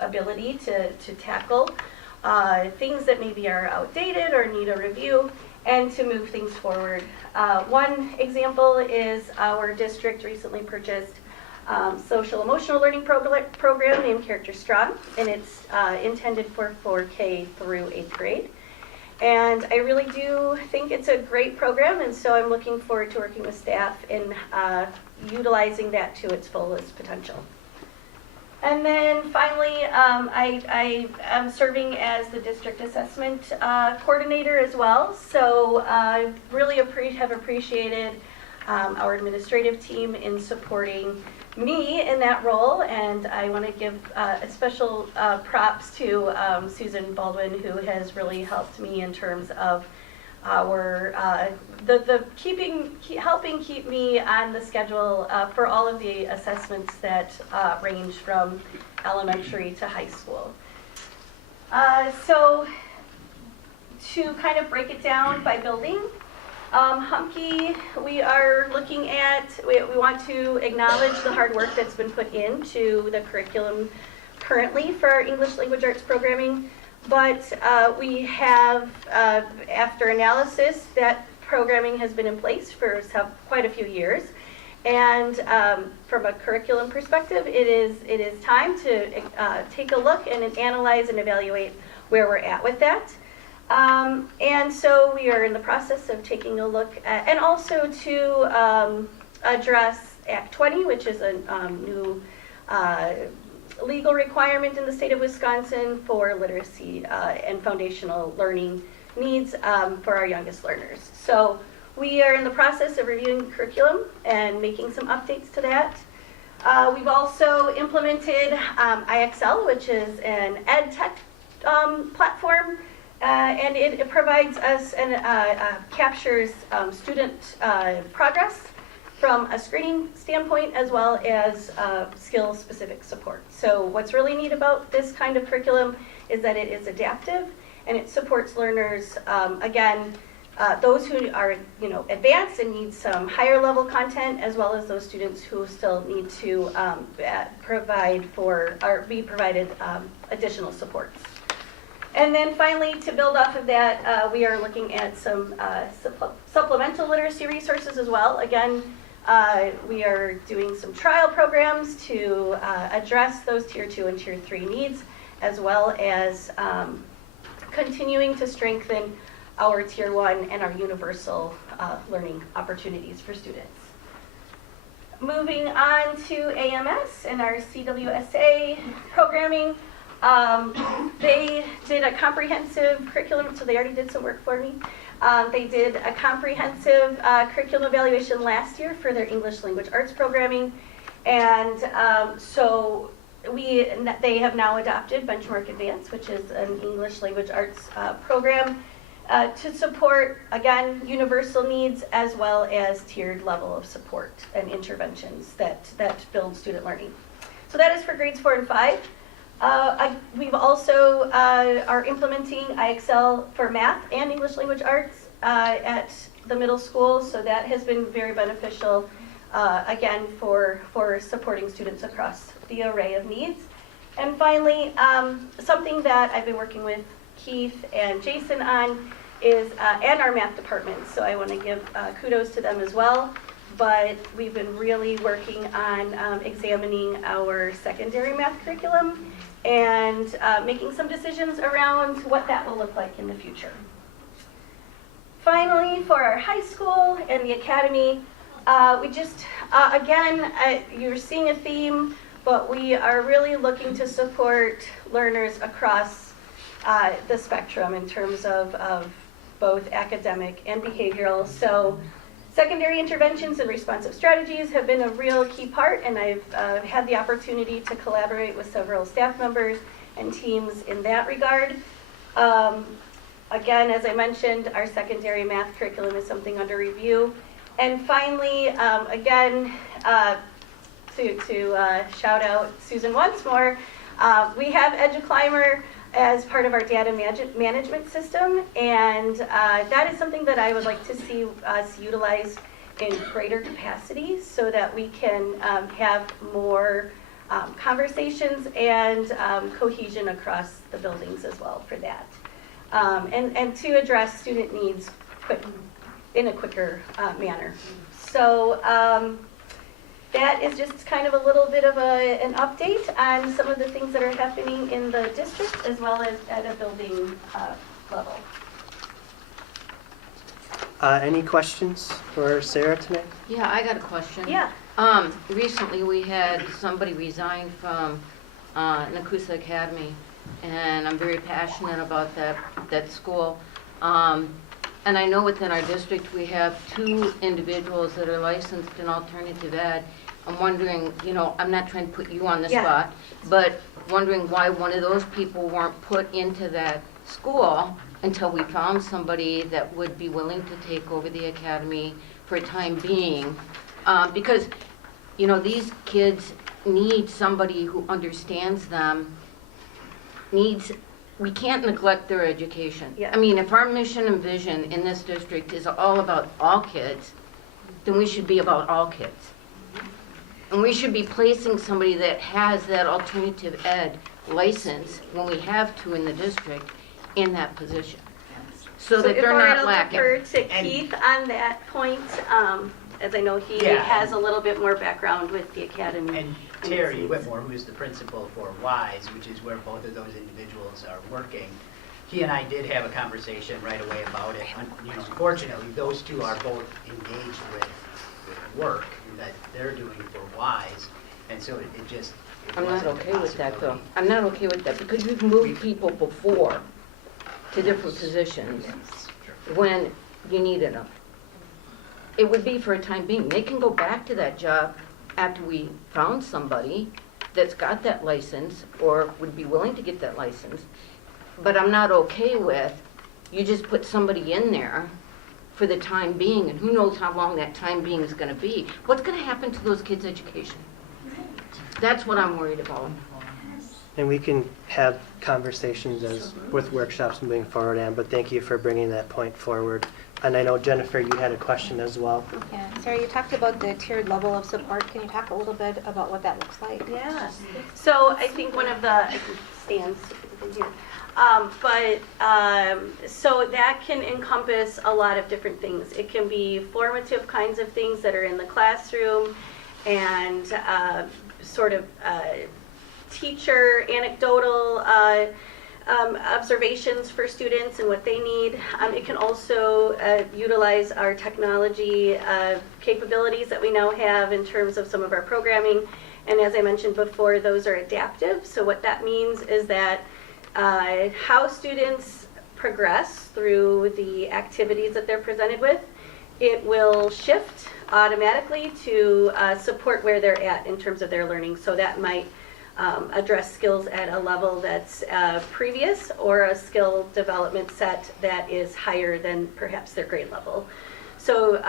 ability to tackle things that maybe are outdated or need a review and to move things forward. One example is our district recently purchased social emotional learning program named Character Strong, and it's intended for 4K through 8th grade. And I really do think it's a great program, and so I'm looking forward to working with staff in utilizing that to its fullest potential. And then finally, I am serving as the district assessment coordinator as well. So I really have appreciated our administrative team in supporting me in that role, and I want to give a special props to Susan Baldwin, who has really helped me in terms of our helping keep me on the schedule for all of the assessments that range from elementary to high school. So to kind of break it down by building. Humke, we are looking at, we want to acknowledge the hard work that's been put into the curriculum currently for our English Language Arts programming, but we have, after analysis, that programming has been in place for quite a few years. And from a curriculum perspective, it is time to take a look and analyze and evaluate where we're at with that. And so we are in the process of taking a look at, and also to address Act 20, which is a new legal requirement in the state of Wisconsin for literacy and foundational learning needs for our youngest learners. So we are in the process of reviewing curriculum and making some updates to that. We've also implemented IXL, which is an ed tech platform, and it provides us and captures student progress from a screening standpoint as well as skill-specific support. So what's really neat about this kind of curriculum is that it is adaptive and it supports learners, again, those who are advanced and need some higher level content, as well as those students who still need to be provided additional supports. And then finally, to build off of that, we are looking at some supplemental literacy resources as well. Again, we are doing some trial programs to address those Tier 2 and Tier 3 needs, as well as continuing to strengthen our Tier 1 and our universal learning opportunities for students. Moving on to AMS and our CWSA programming. They did a comprehensive curriculum, so they already did some work for me. They did a comprehensive curriculum evaluation last year for their English language arts programming, and so they have now adopted Benchmark Advance, which is an English language arts program to support, again, universal needs as well as tiered level of support and interventions that build student learning. So that is for grades 4 and 5. We've also are implementing IXL for math and English language arts at the middle school, so that has been very beneficial, again, for supporting students across the array of needs. And finally, something that I've been working with Keith and Jason on is, and our math department, so I want to give kudos to them as well. But we've been really working on examining our secondary math curriculum and making some decisions around what that will look like in the future. Finally, for our high school and the academy, we just, again, you're seeing a theme, but we are really looking to support learners across the spectrum in terms of both academic and behavioral. So secondary interventions and responsive strategies have been a real key part, and I've had the opportunity to collaborate with several staff members and teams in that regard. Again, as I mentioned, our secondary math curriculum is something under review. And finally, again, to shout out Susan once more, we have EduClimber as part of our data management system, and that is something that I would like to see us utilize in greater capacity so that we can have more conversations and cohesion across the buildings as well for that. And to address student needs in a quicker manner. So that is just kind of a little bit of an update on some of the things that are happening in the district as well as at a building level. Any questions for Sarah tonight? Yeah, I got a question. Yeah. Recently we had somebody resign from Nekoosa Academy, and I'm very passionate about that school. And I know within our district we have 2 individuals that are licensed in alternative ed. I'm wondering, I'm not trying to put you on the spot, but wondering why one of those people weren't put into that school until we found somebody that would be willing to take over the academy for a time being. Because, these kids need somebody who understands them, we can't neglect their education. Yeah. I mean, if our mission and vision in this district is all about all kids, then we should be about all kids. And we should be placing somebody that has that alternative ed license, when we have 2 in the district, in that position. So that they're not lacking. I'll defer to Keith on that point, as I know he has a little bit more background with the academy. And Terry Whitmore, who's the principal for WISE, which is where both of those individuals are working, he and I did have a conversation right away about it. Fortunately, those two are both engaged with work that they're doing for WISE, and so it just. I'm not okay with that, though. I'm not okay with that, because we've moved people before to different positions when you needed them. It would be for a time being. They can go back to that job after we found somebody that's got that license or would be willing to get that license. But I'm not okay with, you just put somebody in there for the time being, and who knows how long that time being is going to be. What's going to happen to those kids' education? That's what I'm worried about. And we can have conversations with workshops moving forward, Ann, but thank you for bringing that point forward. And I know, Jennifer, you had a question as well. Yeah, Sarah, you talked about the tiered level of support. Can you talk a little bit about what that looks like? Yeah. So I think one of the, I can stand here. So that can encompass a lot of different things. It can be formative kinds of things that are in the classroom and teacher anecdotal observations for students and what they need. It can also utilize our technology capabilities that we now have in terms of some of our programming. And as I mentioned before, those are adaptive. So what that means is that how students progress through the activities that they're presented with, it will shift automatically to support where they're at in terms of their learning. So that might address skills at a level that's previous, or a skill development set that is higher than perhaps their grade level. So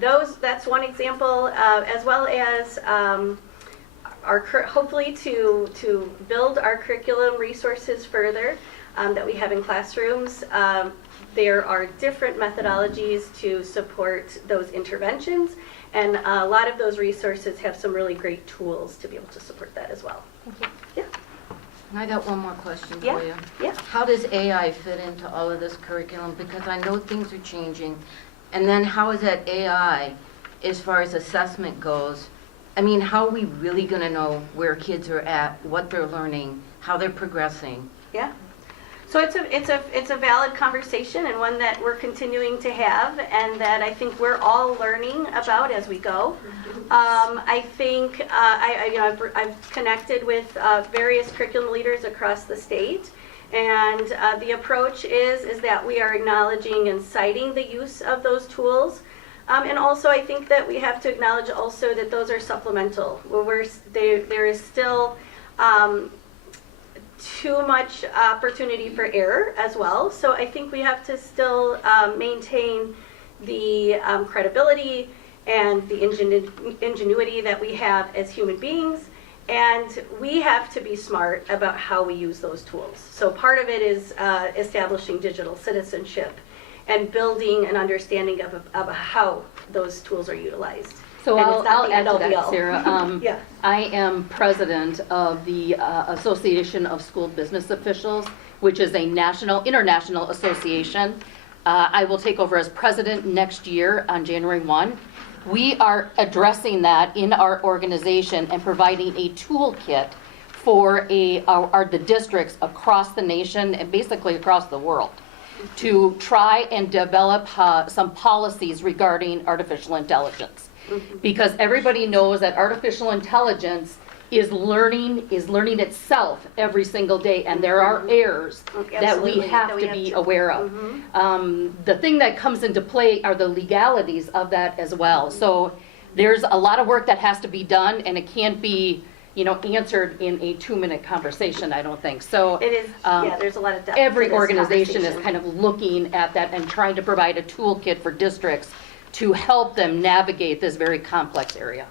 that's one example, as well as hopefully to build our curriculum resources further that we have in classrooms. There are different methodologies to support those interventions, and a lot of those resources have some really great tools to be able to support that as well. Yeah. I got one more question Yeah. for you. Yeah. How does AI fit into all of this curriculum? Because I know things are changing. And then how is that AI, as far as assessment goes? I mean, how are we really going to know where kids are at, what they're learning, how they're progressing? Yeah. So it's a valid conversation, and one that we're continuing to have, and that I think we're all learning about as we go. I think I've connected with various curriculum leaders across the state, and the approach is that we are acknowledging and citing the use of those tools. And also, I think that we have to acknowledge also that those are supplemental. There is still too much opportunity for error as well. So I think we have to still maintain the credibility and the ingenuity that we have as human beings. And we have to be smart about how we use those tools. So part of it is establishing digital citizenship and building an understanding of how those tools are utilized. So And it's I'll not the add to end-all that, be-all. Sarah. Yeah. I am president of the Association of School Business Officials, which is a international association. I will take over as president next year on January 1. We are addressing that in our organization and providing a toolkit for the districts across the nation and basically across the world to try and develop some policies regarding artificial intelligence. Because everybody knows that artificial intelligence is learning itself every single day, and there are errors that we have to be aware of. The thing that comes into play are the legalities of that as well. So there's a lot of work that has to be done, and it can't be answered in a 2-minute conversation, I don't think. So it is, there's a lot of depth every to this organization is conversation. kind of looking at that and trying to provide a toolkit for districts to help them navigate this very complex area.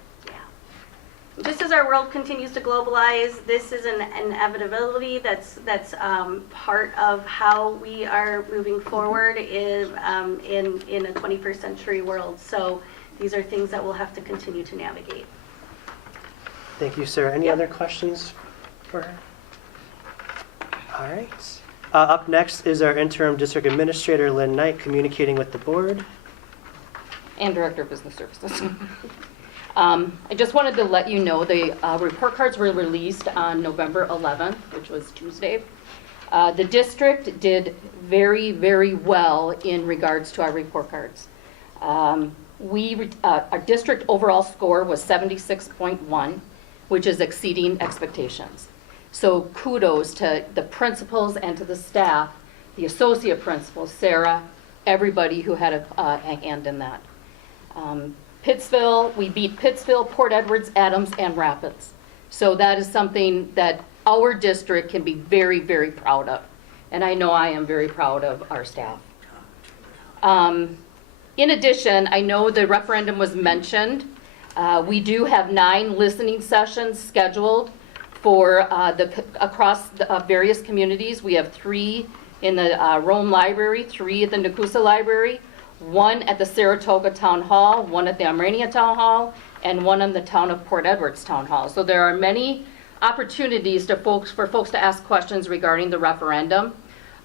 Just as our world continues to globalize, this is an inevitability that's part of how we are moving forward in a 21st century world. So these are things that we'll have to continue to navigate. Thank you, sir. Any other questions for her? All right. Up next is our interim district administrator, Lynn Knight, communicating with the board. And Director of Business Services. I just wanted to let you know the report cards were released on November 11th, which was Tuesday. The district did very, very well in regards to our report cards. Our district overall score was 76.1, which is exceeding expectations. So kudos to the principals and to the staff, the associate principals, Sarah, everybody who had a hand in that. Pittsville, we beat Pittsville, Port Edwards, Adams, and Rapids. So that is something that our district can be very, very proud of. And I know I am very proud of our staff. In addition, I know the referendum was mentioned. We do have 9 listening sessions scheduled for across the various communities. We have 3 in the Rome Library, 3 at the Nekoosa Library, 1 at the Saratoga Town Hall, 1 at the Armenia Town Hall, and 1 in the town of Port Edwards Town Hall. So there are many opportunities for folks to ask questions regarding the referendum.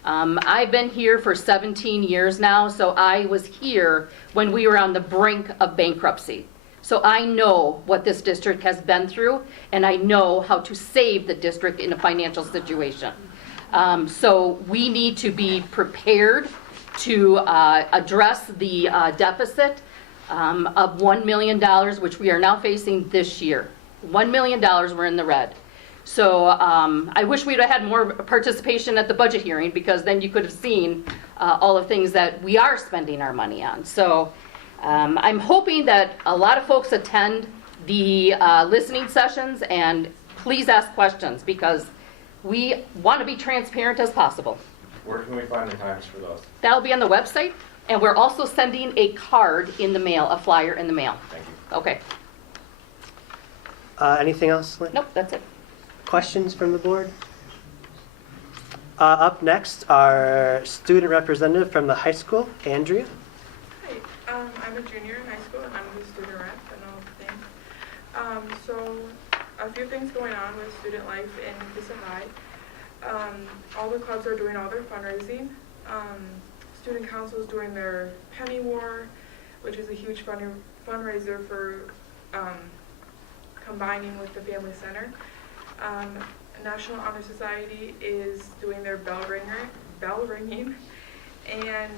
I've been here for 17 years now, so I was here when we were on the brink of bankruptcy. So I know what this district has been through, and I know how to save the district in a financial situation. So we need to be prepared to address the deficit of $1 million, which we are now facing this year. $1 million we're in the red. So I wish we'd have had more participation at the budget hearing, because then you could have seen all the things that we are spending our money on. So I'm hoping that a lot of folks attend the listening sessions, and please ask questions, because we want to be transparent as possible. Where can we find the times for those? That'll be on the website, and we're also sending a card in the mail, a flyer in the mail. Thank you. Okay. Anything else, Lynn? Nope, that's it. Questions from the board? Up next, our student representative from the high school, Andrea. Hi, I'm a junior in high school, and I'm the student rep and all the things. So a few things going on with student life in Nekoosa High. All the clubs are doing all their fundraising. Student council is doing their penny war, which is a huge fundraiser for combining with the family center. National Honor Society is doing their bell ringing, and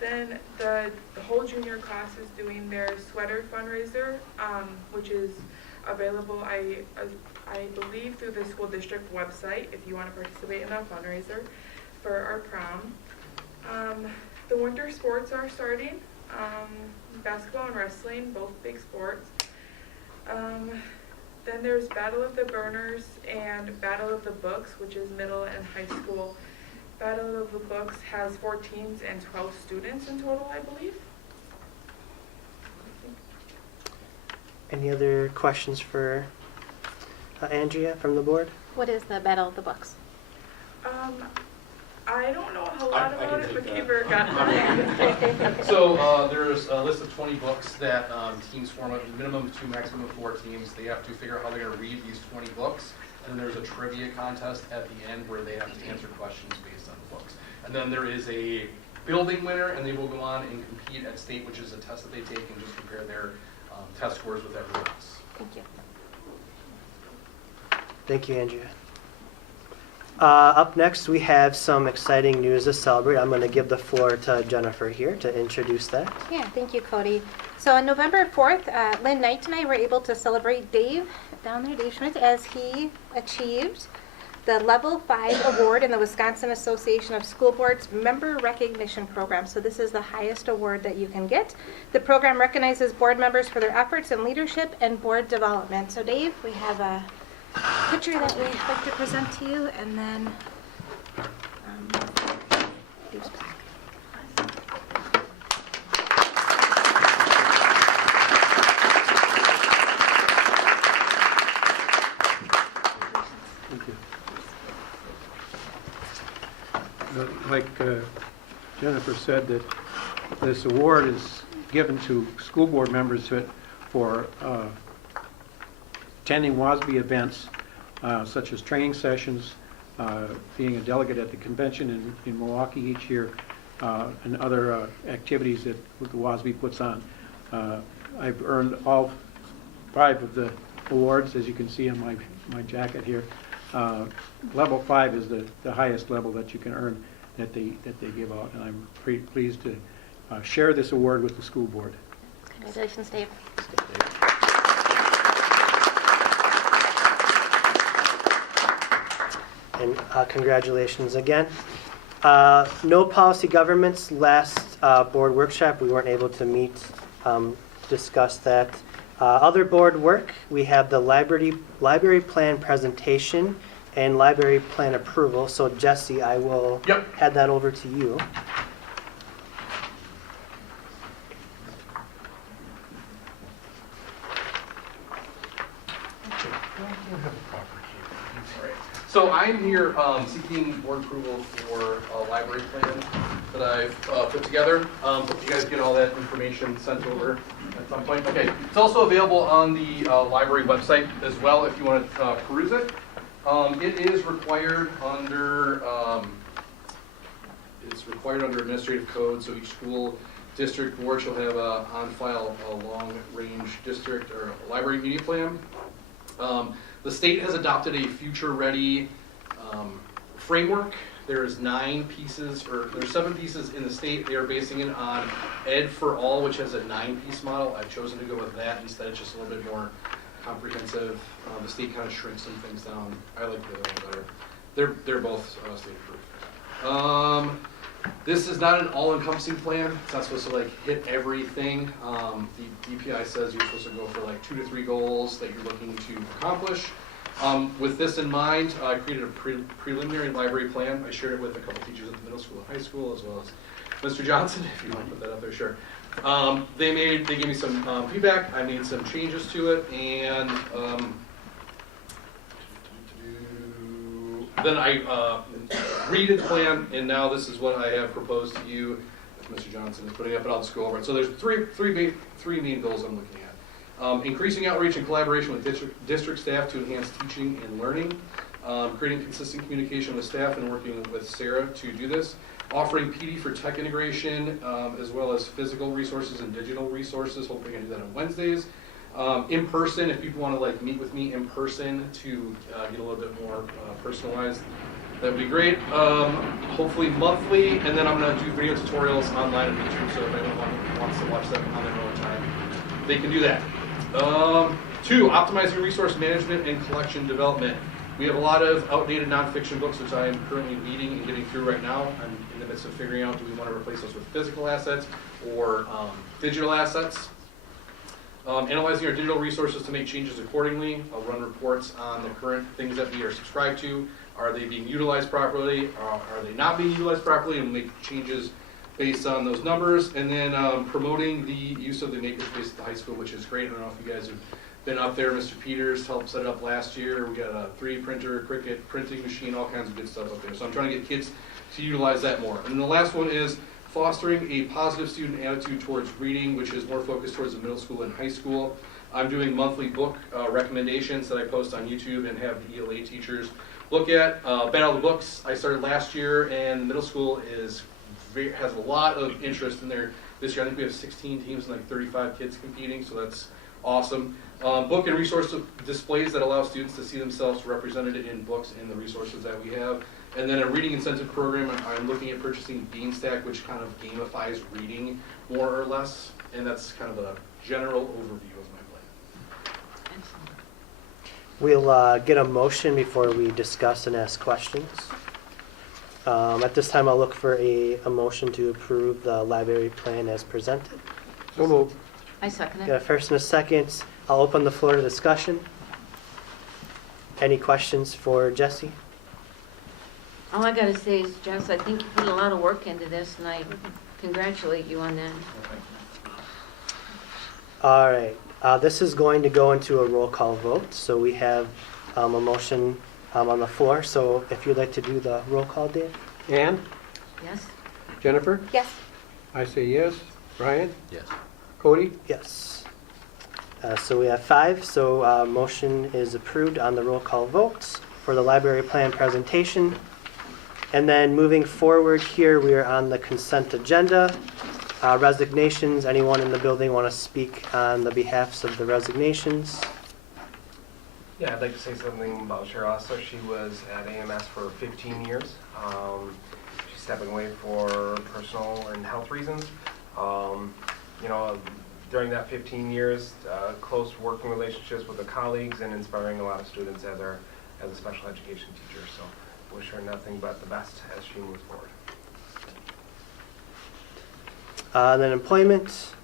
then the whole junior class is doing their sweater fundraiser, which is available, I believe, through the school district website if you want to participate in that fundraiser for our prom. The winter sports are starting, basketball and wrestling, both big sports. Then there's Battle of the Burners and Battle of the Books, which is middle and high school. Battle of the Books has 4 teams and 12 students in total, I believe. Any other questions for Andrea from the board? What is the Battle of the Books? I don't know a whole lot about it, but Keeper got it. So there's a list of 20 books that teams form a minimum of 2, maximum of 4 teams. They have to figure out how they're going to read these 20 books. And then there's a trivia contest at the end where they have to answer questions based on the books. And then there is a building winner, and they will go on and compete at state, which is a test that they take and just compare their test scores with everyone else. Thank you. Thank you, Andrea. Up next, we have some exciting news to celebrate. I'm going to give the floor to Jennifer here to introduce that. Yeah, thank you, Cody. So on November 4th, Lynn Knight and I were able to celebrate Dave, down there, Dave Schmidt, as he achieved the Level 5 award in the Wisconsin Association of School Boards Member Recognition Program. So this is the highest award that you can get. The program recognizes board members for their efforts in leadership and board development. So Dave, we have a picture that we'd like to present to you, and then Dave's plaque. Like Jennifer said, that this award is given to school board members for attending WASB events such as training sessions, being a delegate at the convention in Milwaukee each year, and other activities that the WASB puts on. I've earned all 5 of the awards, as you can see on my jacket here. Level 5 is the highest level that you can earn that they give out, and I'm pretty pleased to share this award with the school board. Congratulations, Dave. And congratulations again. No policy governments. Last board workshop, we weren't able to meet, discuss that. Other board work, we have the library plan presentation and library plan approval. So Jesse, I will head that over to you. So I'm here seeking board approval for a library plan that I've put together. Hope you guys get all that information sent over at some point. Okay, it's also available on the library website as well if you want to peruse it. It is required under administrative code, so each school district board shall have on file a long-range district or a library media plan. The state has adopted a future-ready framework. There's 9 pieces, or there's 7 pieces in the state. They are basing it on Ed for All, which has a 9-piece model. I've chosen to go with that instead. It's just a little bit more comprehensive. The state kind of shrinks some things down. I like the other one better. They're both state approved. This is not an all-encompassing plan. It's not supposed to like hit everything. The DPI says you're supposed to go for like 2 to 3 goals that you're looking to accomplish. With this in mind, I created a preliminary library plan. I shared it with a couple teachers at the middle school and high school, as well as Mr. Johnson, if you want to put that up there, sure. They gave me some feedback. I made some changes to it, and then I redid the plan, and now this is what I have proposed to you. Mr. Johnson is putting up, and I'll just go over it. So there's three main goals I'm looking at. Increasing outreach and collaboration with district staff to enhance teaching and learning. Creating consistent communication with staff and working with Sarah to do this. Offering PD for tech integration, as well as physical resources and digital resources. Hopefully I can do that on Wednesdays. In person, if people want to like meet with me in person to get a little bit more personalized, that would be great. Hopefully monthly, and then I'm going to do video tutorials online on YouTube, so if anyone wants to watch them on their own time, they can do that. 2, optimizing resource management and collection development. We have a lot of outdated nonfiction books, which I am currently reading and getting through right now. I'm in the midst of figuring out, do we want to replace those with physical assets or digital assets? Analyzing our digital resources to make changes accordingly. I'll run reports on the current things that we are subscribed to. Are they being utilized properly? Are they not being utilized properly? And make changes based on those numbers. And then promoting the use of the makerspace at the high school, which is great. I don't know if you guys have been up there. Mr. Peters helped set it up last year. We got a 3D printer, Cricut printing machine, all kinds of good stuff up there. So I'm trying to get kids to utilize that more. And then the last one is fostering a positive student attitude towards reading, which is more focused towards the middle school and high school. I'm doing monthly book recommendations that I post on YouTube and have the ELA teachers look at. Battle of the Books I started last year, and middle school has a lot of interest in there this year. I think we have 16 teams and like 35 kids competing, so that's awesome. Book and resource displays that allow students to see themselves represented in books and the resources that we have. And then a reading incentive program, I'm looking at purchasing Beanstack, which kind of gamifies reading more or less. And that's kind of a general overview of my plan. We'll get a motion before we discuss and ask questions. At this time, I'll look for a motion to approve the library plan as presented. So moved. I second it. Got a first and a second. I'll open the floor to discussion. Any questions for Jesse? All I gotta say is, Jess, I think you put a lot of work into this, and I congratulate you on that. All right. This is going to go into a roll call vote. So we have a motion on the floor. So if you'd like to do the roll call, Dave. Ann? Yes? Jennifer? Yes. I say yes. Brian? Yes. Cody? Yes. So we have 5. So motion is approved on the roll call votes for the library plan presentation. And then moving forward here, we are on the consent agenda. Resignations. Anyone in the building want to speak on the behalfs of the resignations? Yeah, I'd like to say something about Cheryl also. She was at AMS for 15 years. She's stepping away for personal and health reasons. You know, during that 15 years, close working relationships with the colleagues and inspiring a lot of students as a special education teacher. So wish her nothing but the best as she moves forward. Then employment,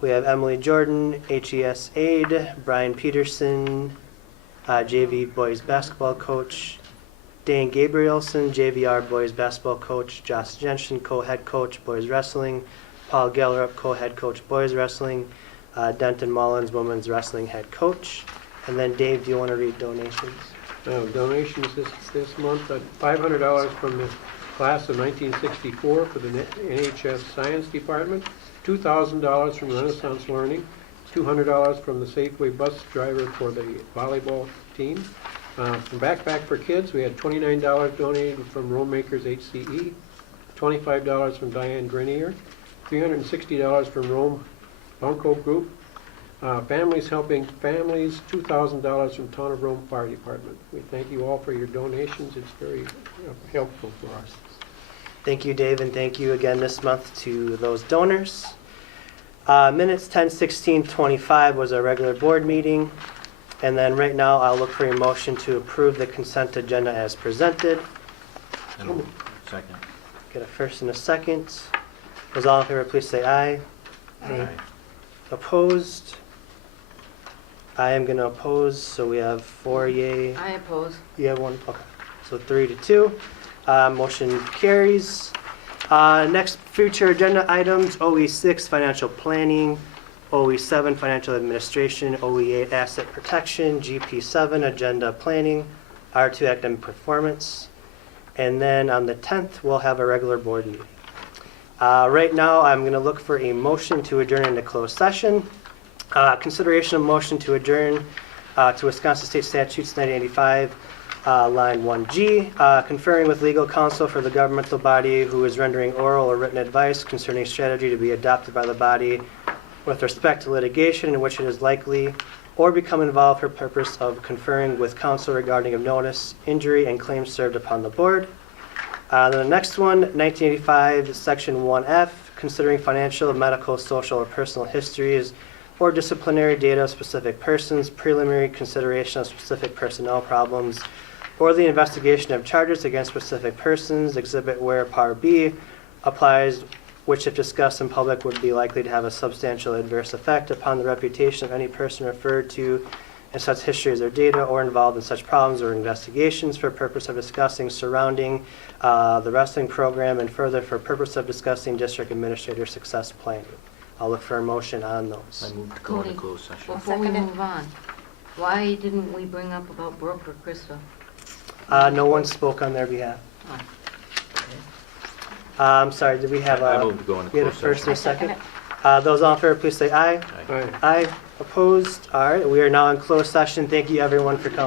we have Emily Jordan, HES aide, Brian Peterson, JV boys basketball coach, Dane Gabrielson, JVR boys basketball coach, Josh Jensen, co-head coach, boys wrestling, Paul Gellerup, co-head coach, boys wrestling, Denton Mullins, women's wrestling head coach. And then Dave, do you want to read donations? Donations this month, $500 from the class of 1964 for the NHS Science Department, $2,000 from Renaissance Learning, $200 from the Safeway bus driver for the volleyball team. From Backpack for Kids, we had $29 donated from Romemakers HCE, $25 from Diane Grenier, $360 from Rome Bunko Group, Families Helping Families, $2,000 from Town of Rome Fire Department. We thank you all for your donations. It's very helpful for us. Thank you, Dave, and thank you again this month to those donors. Minutes 10/16/25 was our regular board meeting. And then right now, I'll look for a motion to approve the consent agenda as presented. Second. Get a first and a second. Those all in favor, please say aye. Aye. Opposed? I am going to oppose, so we have 4 yay. I oppose. You have 1? Okay. So 3-2. Motion carries. Next future agenda items, OE6, financial planning, OE7, financial administration, OE8, asset protection, GP7, agenda planning, R2, academic performance. And then on the 10th, we'll have a regular board meeting. Right now, I'm going to look for a motion to adjourn into closed session. Consideration of motion to adjourn to Wisconsin State Statutes 1985, line 1G, conferring with legal counsel for the governmental body who is rendering oral or written advice concerning strategy to be adopted by the body with respect to litigation in which it is likely or become involved for purpose of conferring with counsel regarding of notice, injury, and claims served upon the board. Then the next one, 1985, Section 1F, considering financial, medical, social, or personal histories or disciplinary data of specific persons, preliminary consideration of specific personnel problems, or the investigation of charges against specific persons, exhibit where Par B applies, which if discussed in public would be likely to have a substantial adverse effect upon the reputation of any person referred to in such histories or data or involved in such problems or investigations for purpose of discussing surrounding the wrestling program and further for purpose of discussing district administrator success planning. I'll look for a motion on those. I move to go into Cody, closed session. before we move on, why didn't we bring up about Brooke or Krista? No one spoke on their behalf. I'm sorry, did we have I move to go into we had a closed first and a session. second? Those all in favor, please say aye. Aye. Aye. Opposed? All right, we are now in closed session. Thank you, everyone, for coming.